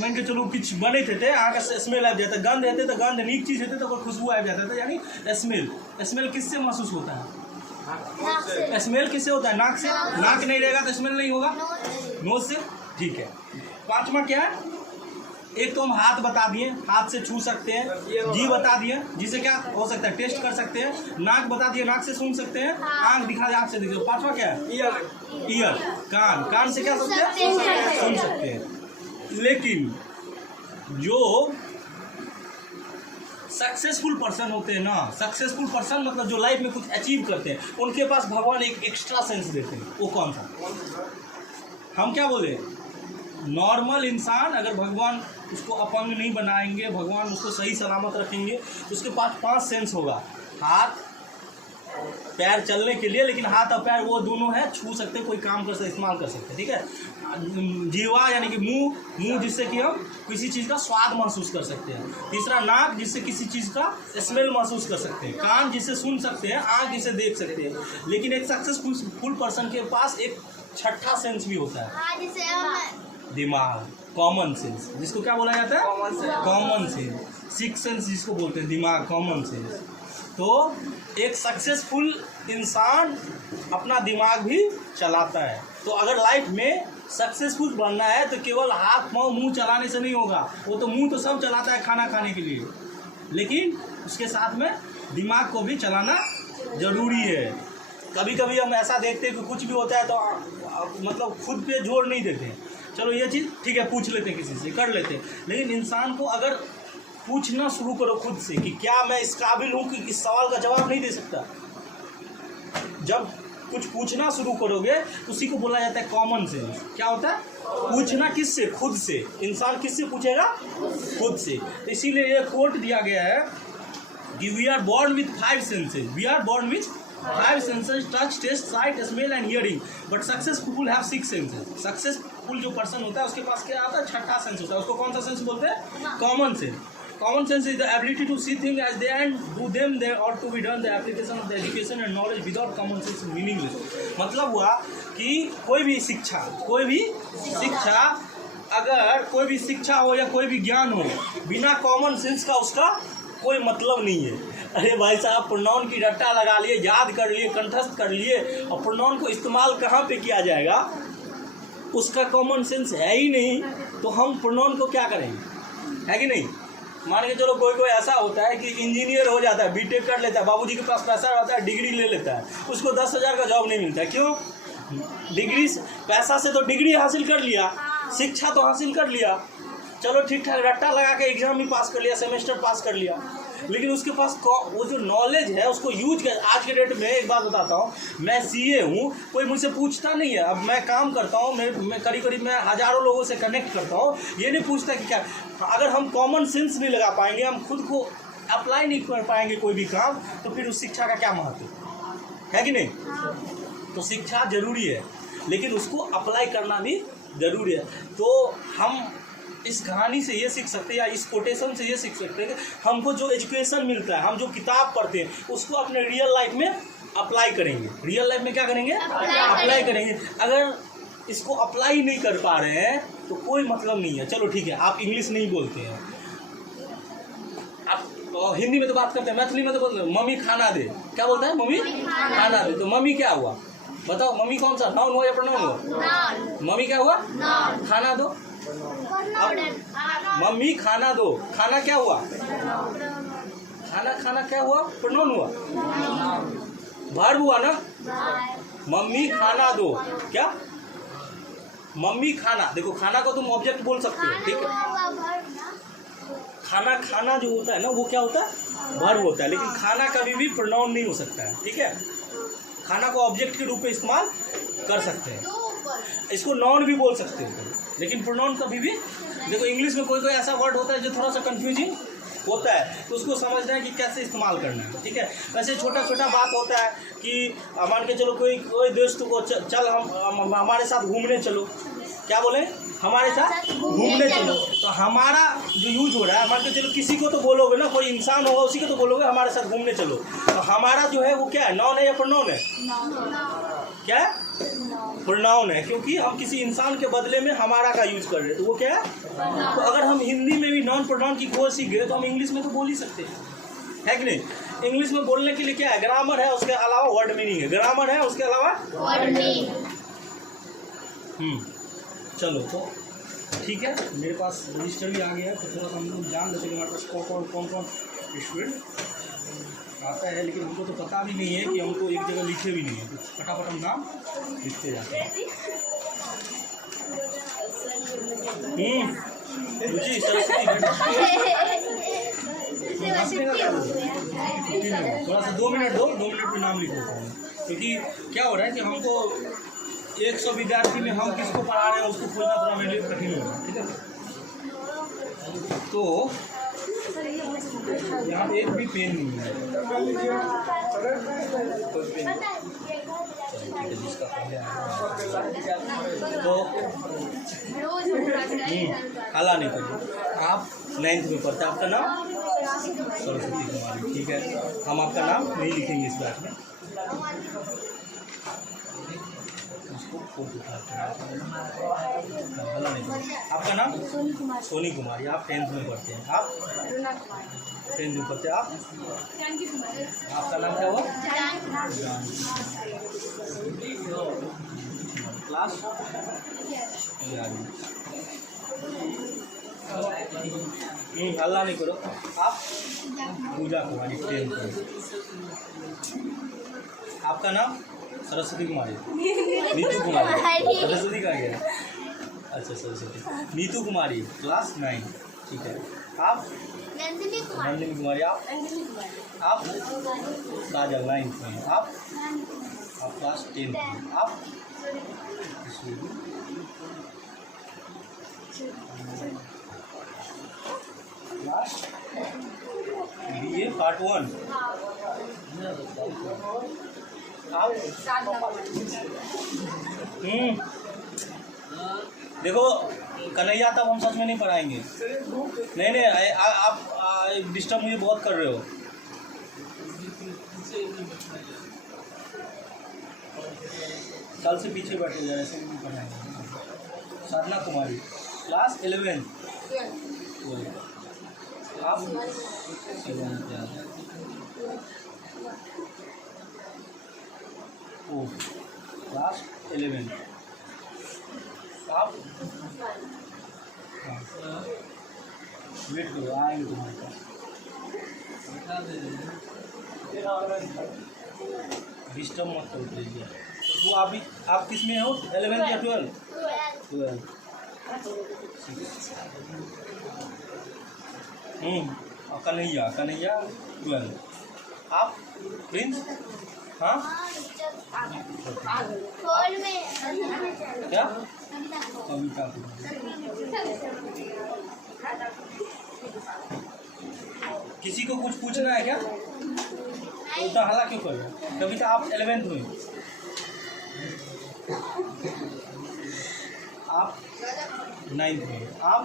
मान के चलो कुछ बने थे आँख से स्मेल आ जाता है, गंध रहते तो गंध, नीक चीज़ रहते तो कोई खुशबू आ जाता था, यानी स्मेल। स्मेल किससे महसूस होता है? स्मेल किससे होता है? नाक से। नाक नहीं रहेगा तो स्मेल नहीं होगा। नोज से, ठीक है। पांचवा क्या है? एक तो हम हाथ बता दिए, हाथ से छू सकते हैं। जी बता दिए, जिसे क्या हो सकता है? टेस्ट कर सकते हैं। नाक बता दिए, नाक से सूंघ सकते हैं। आंख दिखा दे, आंख से देखते हो। पांचवा क्या है? ईयर। ईयर, कान। कान से क्या सकते हैं? सुन सकते हैं। लेकिन जो सक्सेसफुल पर्सन होते हैं ना, सक्सेसफुल पर्सन मतलब जो लाइफ में कुछ अचीव करते हैं, उनके पास भगवान एक एक्स्ट्रा सेंस देते हैं। वो कौन सा? हम क्या बोले? नॉर्मल इंसान अगर भगवान उसको अपंग नहीं बनाएंगे, भगवान उसको सही सलामत रखेंगे, तो उसके पास 5 सेंस होगा। हाथ पैर चलने के लिए, लेकिन हाथ और पैर वो दोनों है, छू सकते हैं, कोई काम कर सकते, इस्तेमाल कर सकते हैं, ठीक है। जीवा यानी कि मुंह जिससे कि हम किसी चीज़ का स्वाद महसूस कर सकते हैं। तीसरा नाक, जिससे किसी चीज़ का स्मेल महसूस कर सकते हैं। कान, जिससे सुन सकते हैं। आँख, जिसे देख सकते हैं। लेकिन एक सक्सेसफुल पर्सन के पास एक छठा सेंस भी होता है, दिमाग, कॉमन सेंस, जिसको क्या बोला जाता है? Common sense. 6 सेंस जिसको बोलते हैं, दिमाग, कॉमन सेंस। तो एक सक्सेसफुल इंसान अपना दिमाग भी चलाता है। तो अगर लाइफ में सक्सेसफुल बनना है तो केवल हाथ पाँव मुंह चलाने से नहीं होगा। वो तो मुंह तो सब चलाता है खाना खाने के लिए, लेकिन उसके साथ में दिमाग को भी चलाना ज़रूरी है। कभी कभी हम ऐसा देखते हैं कि कुछ भी होता है तो मतलब खुद पे जोर नहीं देते हैं। चलो ये चीज़ ठीक है, पूछ लेते हैं, किसी से कर लेते हैं, लेकिन इंसान को अगर पूछना शुरू करो खुद से कि क्या मैं इस काबिल हूँ कि इस सवाल का जवाब नहीं दे सकता। जब कुछ पूछना शुरू करोगे तो उसी को बोला जाता है कॉमन सेंस। क्या होता है? पूछना किससे? खुद से। इंसान किससे पूछेगा? खुद से। तो इसीलिए ये कोट दिया गया है कि we are born with 5 senses. We are born with 5 senses: touch, taste, sight, smell and hearing. But successful people have 6 senses. Successful जो पर्सन होता है उसके पास क्या आता है? छठा सेंस होता है। उसको कौन सा सेंस बोलते हैं? Common sense. Common sense is the ability to see things as they are and do them they ought to be done. The application of the education and knowledge without common sense is meaningless. मतलब हुआ कि कोई भी शिक्षा अगर कोई भी शिक्षा हो या कोई भी ज्ञान हो, बिना कॉमन सेंस का उसका कोई मतलब नहीं है। अरे भाई साहब, प्रोनाउन की रट्टा लगा लिए, याद कर लिए, कंठस्थ कर लिए, और प्रोनाउन को इस्तेमाल कहाँ पे किया जाएगा उसका कॉमन सेंस है ही नहीं, तो हम प्रोनाउन को क्या करेंगे? है कि नहीं? मान के चलो कोई ऐसा होता है कि इंजीनियर हो जाता है, बीटेक कर लेता है, बाबूजी के पास पैसा रहता है, डिग्री ले लेता है, उसको 10,000 का जॉब नहीं मिलता है। क्यों? डिग्री, पैसा से तो डिग्री हासिल कर लिया, शिक्षा तो हासिल कर लिया, चलो ठीक ठाक रट्टा लगा के एग्जाम भी पास कर लिया, सेमेस्टर पास कर लिया, लेकिन उसके पास वो जो नॉलेज है उसको यूज कर। आज के डेट में एक बात बताता हूँ, मैं सीए हूँ, कोई मुझसे पूछता नहीं है। अब मैं काम करता हूँ, मैं करीब मैं हज़ारों लोगों से कनेक्ट करता हूँ, ये नहीं पूछता कि क्या। अगर हम कॉमन सेंस नहीं लगा पाएंगे, हम खुद को अप्लाई नहीं कर पाएंगे कोई भी काम, तो फिर उस शिक्षा का क्या महत्व है कि नहीं। तो शिक्षा जरूरी है, लेकिन उसको अप्लाई करना भी जरूरी है। तो हम इस कहानी से ये सीख सकते हैं, या इस कोटेशन से ये सीख सकते हैं कि हमको जो एजुकेशन मिलता है, हम जो किताब पढ़ते हैं, उसको अपने रियल लाइफ में अप्लाई करेंगे। रियल लाइफ में क्या करेंगे? अप्लाई करेंगे। अगर इसको अप्लाई नहीं कर पा रहे हैं तो कोई मतलब नहीं है। चलो ठीक है, आप इंग्लिश नहीं बोलते हैं, आप हिंदी में तो बात करते हैं, मैथिली में तो बोलते हैं मम्मी खाना दे, क्या बोलता है? मम्मी खाना दे। तो मम्मी क्या हुआ बताओ? मम्मी कौन सा नाउन हुआ या प्रोनाउन हुआ? मम्मी क्या हुआ? खाना दो। मम्मी खाना दो, खाना क्या हुआ? खाना क्या हुआ? प्रोनाउन हुआ, वर्ब हुआ ना। मम्मी खाना दो, क्या? मम्मी खाना। देखो खाना को तुम ऑब्जेक्ट बोल सकते हो, ठीक है। खाना जो होता है ना, वो क्या होता है? वर्ब होता है। लेकिन खाना कभी भी प्रोनाउन नहीं हो सकता है, ठीक है। खाना को ऑब्जेक्ट के रूप में इस्तेमाल कर सकते हैं, इसको नाउन भी बोल सकते हो, लेकिन प्रोनाउन कभी भी। देखो इंग्लिश में कोई ऐसा वर्ड होता है जो थोड़ा सा कंफ्यूजिंग होता है, तो उसको समझना है कि कैसे इस्तेमाल करना है, ठीक है। वैसे छोटा बात होता है कि मान के चलो कोई दोस्त को चल हम हमारे साथ घूमने चलो, क्या बोले? हमारे साथ घूमने चलो। तो हमारा जो यूज हो रहा है, मान के चलो किसी को तो बोलोगे ना, कोई इंसान होगा उसी को तो बोलोगे हमारे साथ घूमने चलो। तो हमारा जो है वो क्या है? नाउन है या प्रोनाउन है? क्या है? प्रोनाउन है, क्योंकि हम किसी इंसान के बदले में हमारा का यूज कर रहे हैं, तो वो क्या है? तो अगर हम हिंदी में भी नॉन प्रोनाउन की खोज सीख गए तो हम इंग्लिश में तो बोल ही सकते हैं, है कि नहीं। इंग्लिश में बोलने के लिए क्या है? ग्रामर है, उसके अलावा वर्ड मीनिंग है। ग्रामर है, उसके अलावा वर्ड मीनिंग। चलो तो ठीक है, मेरे पास रजिस्टर भी आ गया है, तो थोड़ा सा हम लोग जान लेते हैं हमारे पास कौन स्टूडेंट आता है। लेकिन हमको तो पता भी नहीं है कि हमको एक जगह लिखे भी नहीं है, तो फटाफट हम नाम लिखते जाते हैं। रुचि सरस्वती थोड़ा सा 2 मिनट दो, 2 मिनट में नाम लिख देता हूँ। क्योंकि क्या हो रहा है कि हमको 100 विद्यार्थी में हम किसको पढ़ा रहे हैं उसको खोजना थोड़ा मेरे लिए कठिन हो रहा है, ठीक है। तो यहाँ पे एक भी पेन नहीं है, तो हल्ला नहीं करिए। आप 9th में पढ़ते हैं, आपका नाम सरस्वती कुमारी, ठीक है। हम आपका नाम नहीं लिखेंगे इस बैच में, आपका नाम सोनी कुमारी, आप 10th में पढ़ते हैं। आप 10th में पढ़ते हैं। आप आपका नाम क्या हुआ? क्लास 11। हल्ला नहीं करो। आप पूजा कुमारी 10th में। आपका नाम सरस्वती कुमारी, नीतू कुमारी, सरस्वती का गया, अच्छा सरस्वती, नीतू कुमारी क्लास 9, ठीक है। आप नंदिनी कुमारी, आप काजल 9th में। आप क्लास 10 में। आप क्लास BA पार्ट 1। देखो कन्हैया तब हम सच में नहीं पढ़ाएंगे। नहीं आप डिस्टर्ब मुझे बहुत कर रहे हो। कल से पीछे बैठे जा, ऐसे नहीं पढ़ाएंगे। साधना कुमारी क्लास 11। आप 7th क्लास 11। आप वेट करो, आएंगे तुम्हारे पास। डिस्टर्ब मत करो प्लीज। तो आप किस में हो? 11th या 12? कन्हैया 12। आप प्रिंस? हाँ क्या? कविता। किसी को कुछ पूछना है क्या? उतना हल्ला क्यों कर रहे हैं? कभी तो आप 11th में, आप 9th में, आप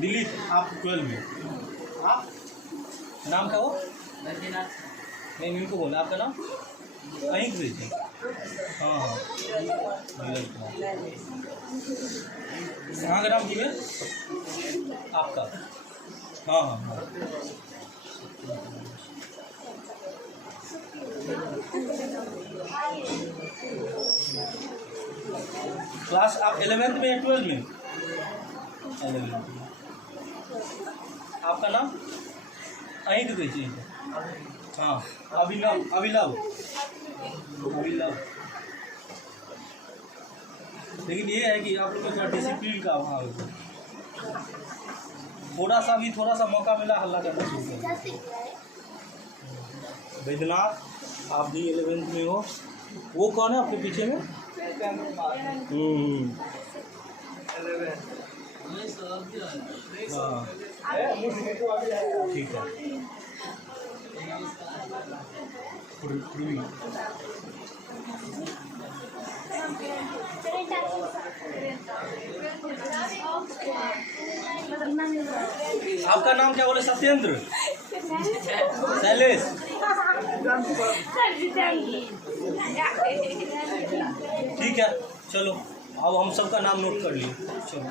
दिलीप आप 12 में, आप नाम क्या हो? नहीं इनको बोला आपका नाम कहीं से। हाँ हाँ नीरज कुमार। कहाँ का नाम है आपका? हाँ हाँ हाँ। क्लास आप 11th में या 12 में? 11th में। आपका नाम अहीं तो चाहिए। हाँ अभिनव अभिनव अभिनव। लेकिन ये है कि आप लोग को थोड़ा डिसिप्लिन का अभाव है, थोड़ा सा मौका मिला हल्ला करना शुरू कर। वैद्यनाथ आप भी 11th में हो। वो कौन है आपके पीछे में? हाँ ठीक है। आपका नाम क्या बोले? सत्येंद्र, शैलेश। ठीक है चलो, अब हम सबका नाम नोट कर लिए। चलो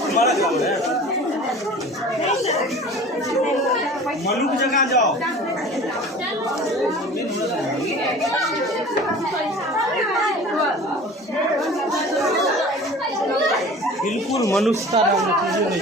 तुम्हारा काम है, मनु की जगह जाओ। बिल्कुल मनुष्यता नाम नहीं।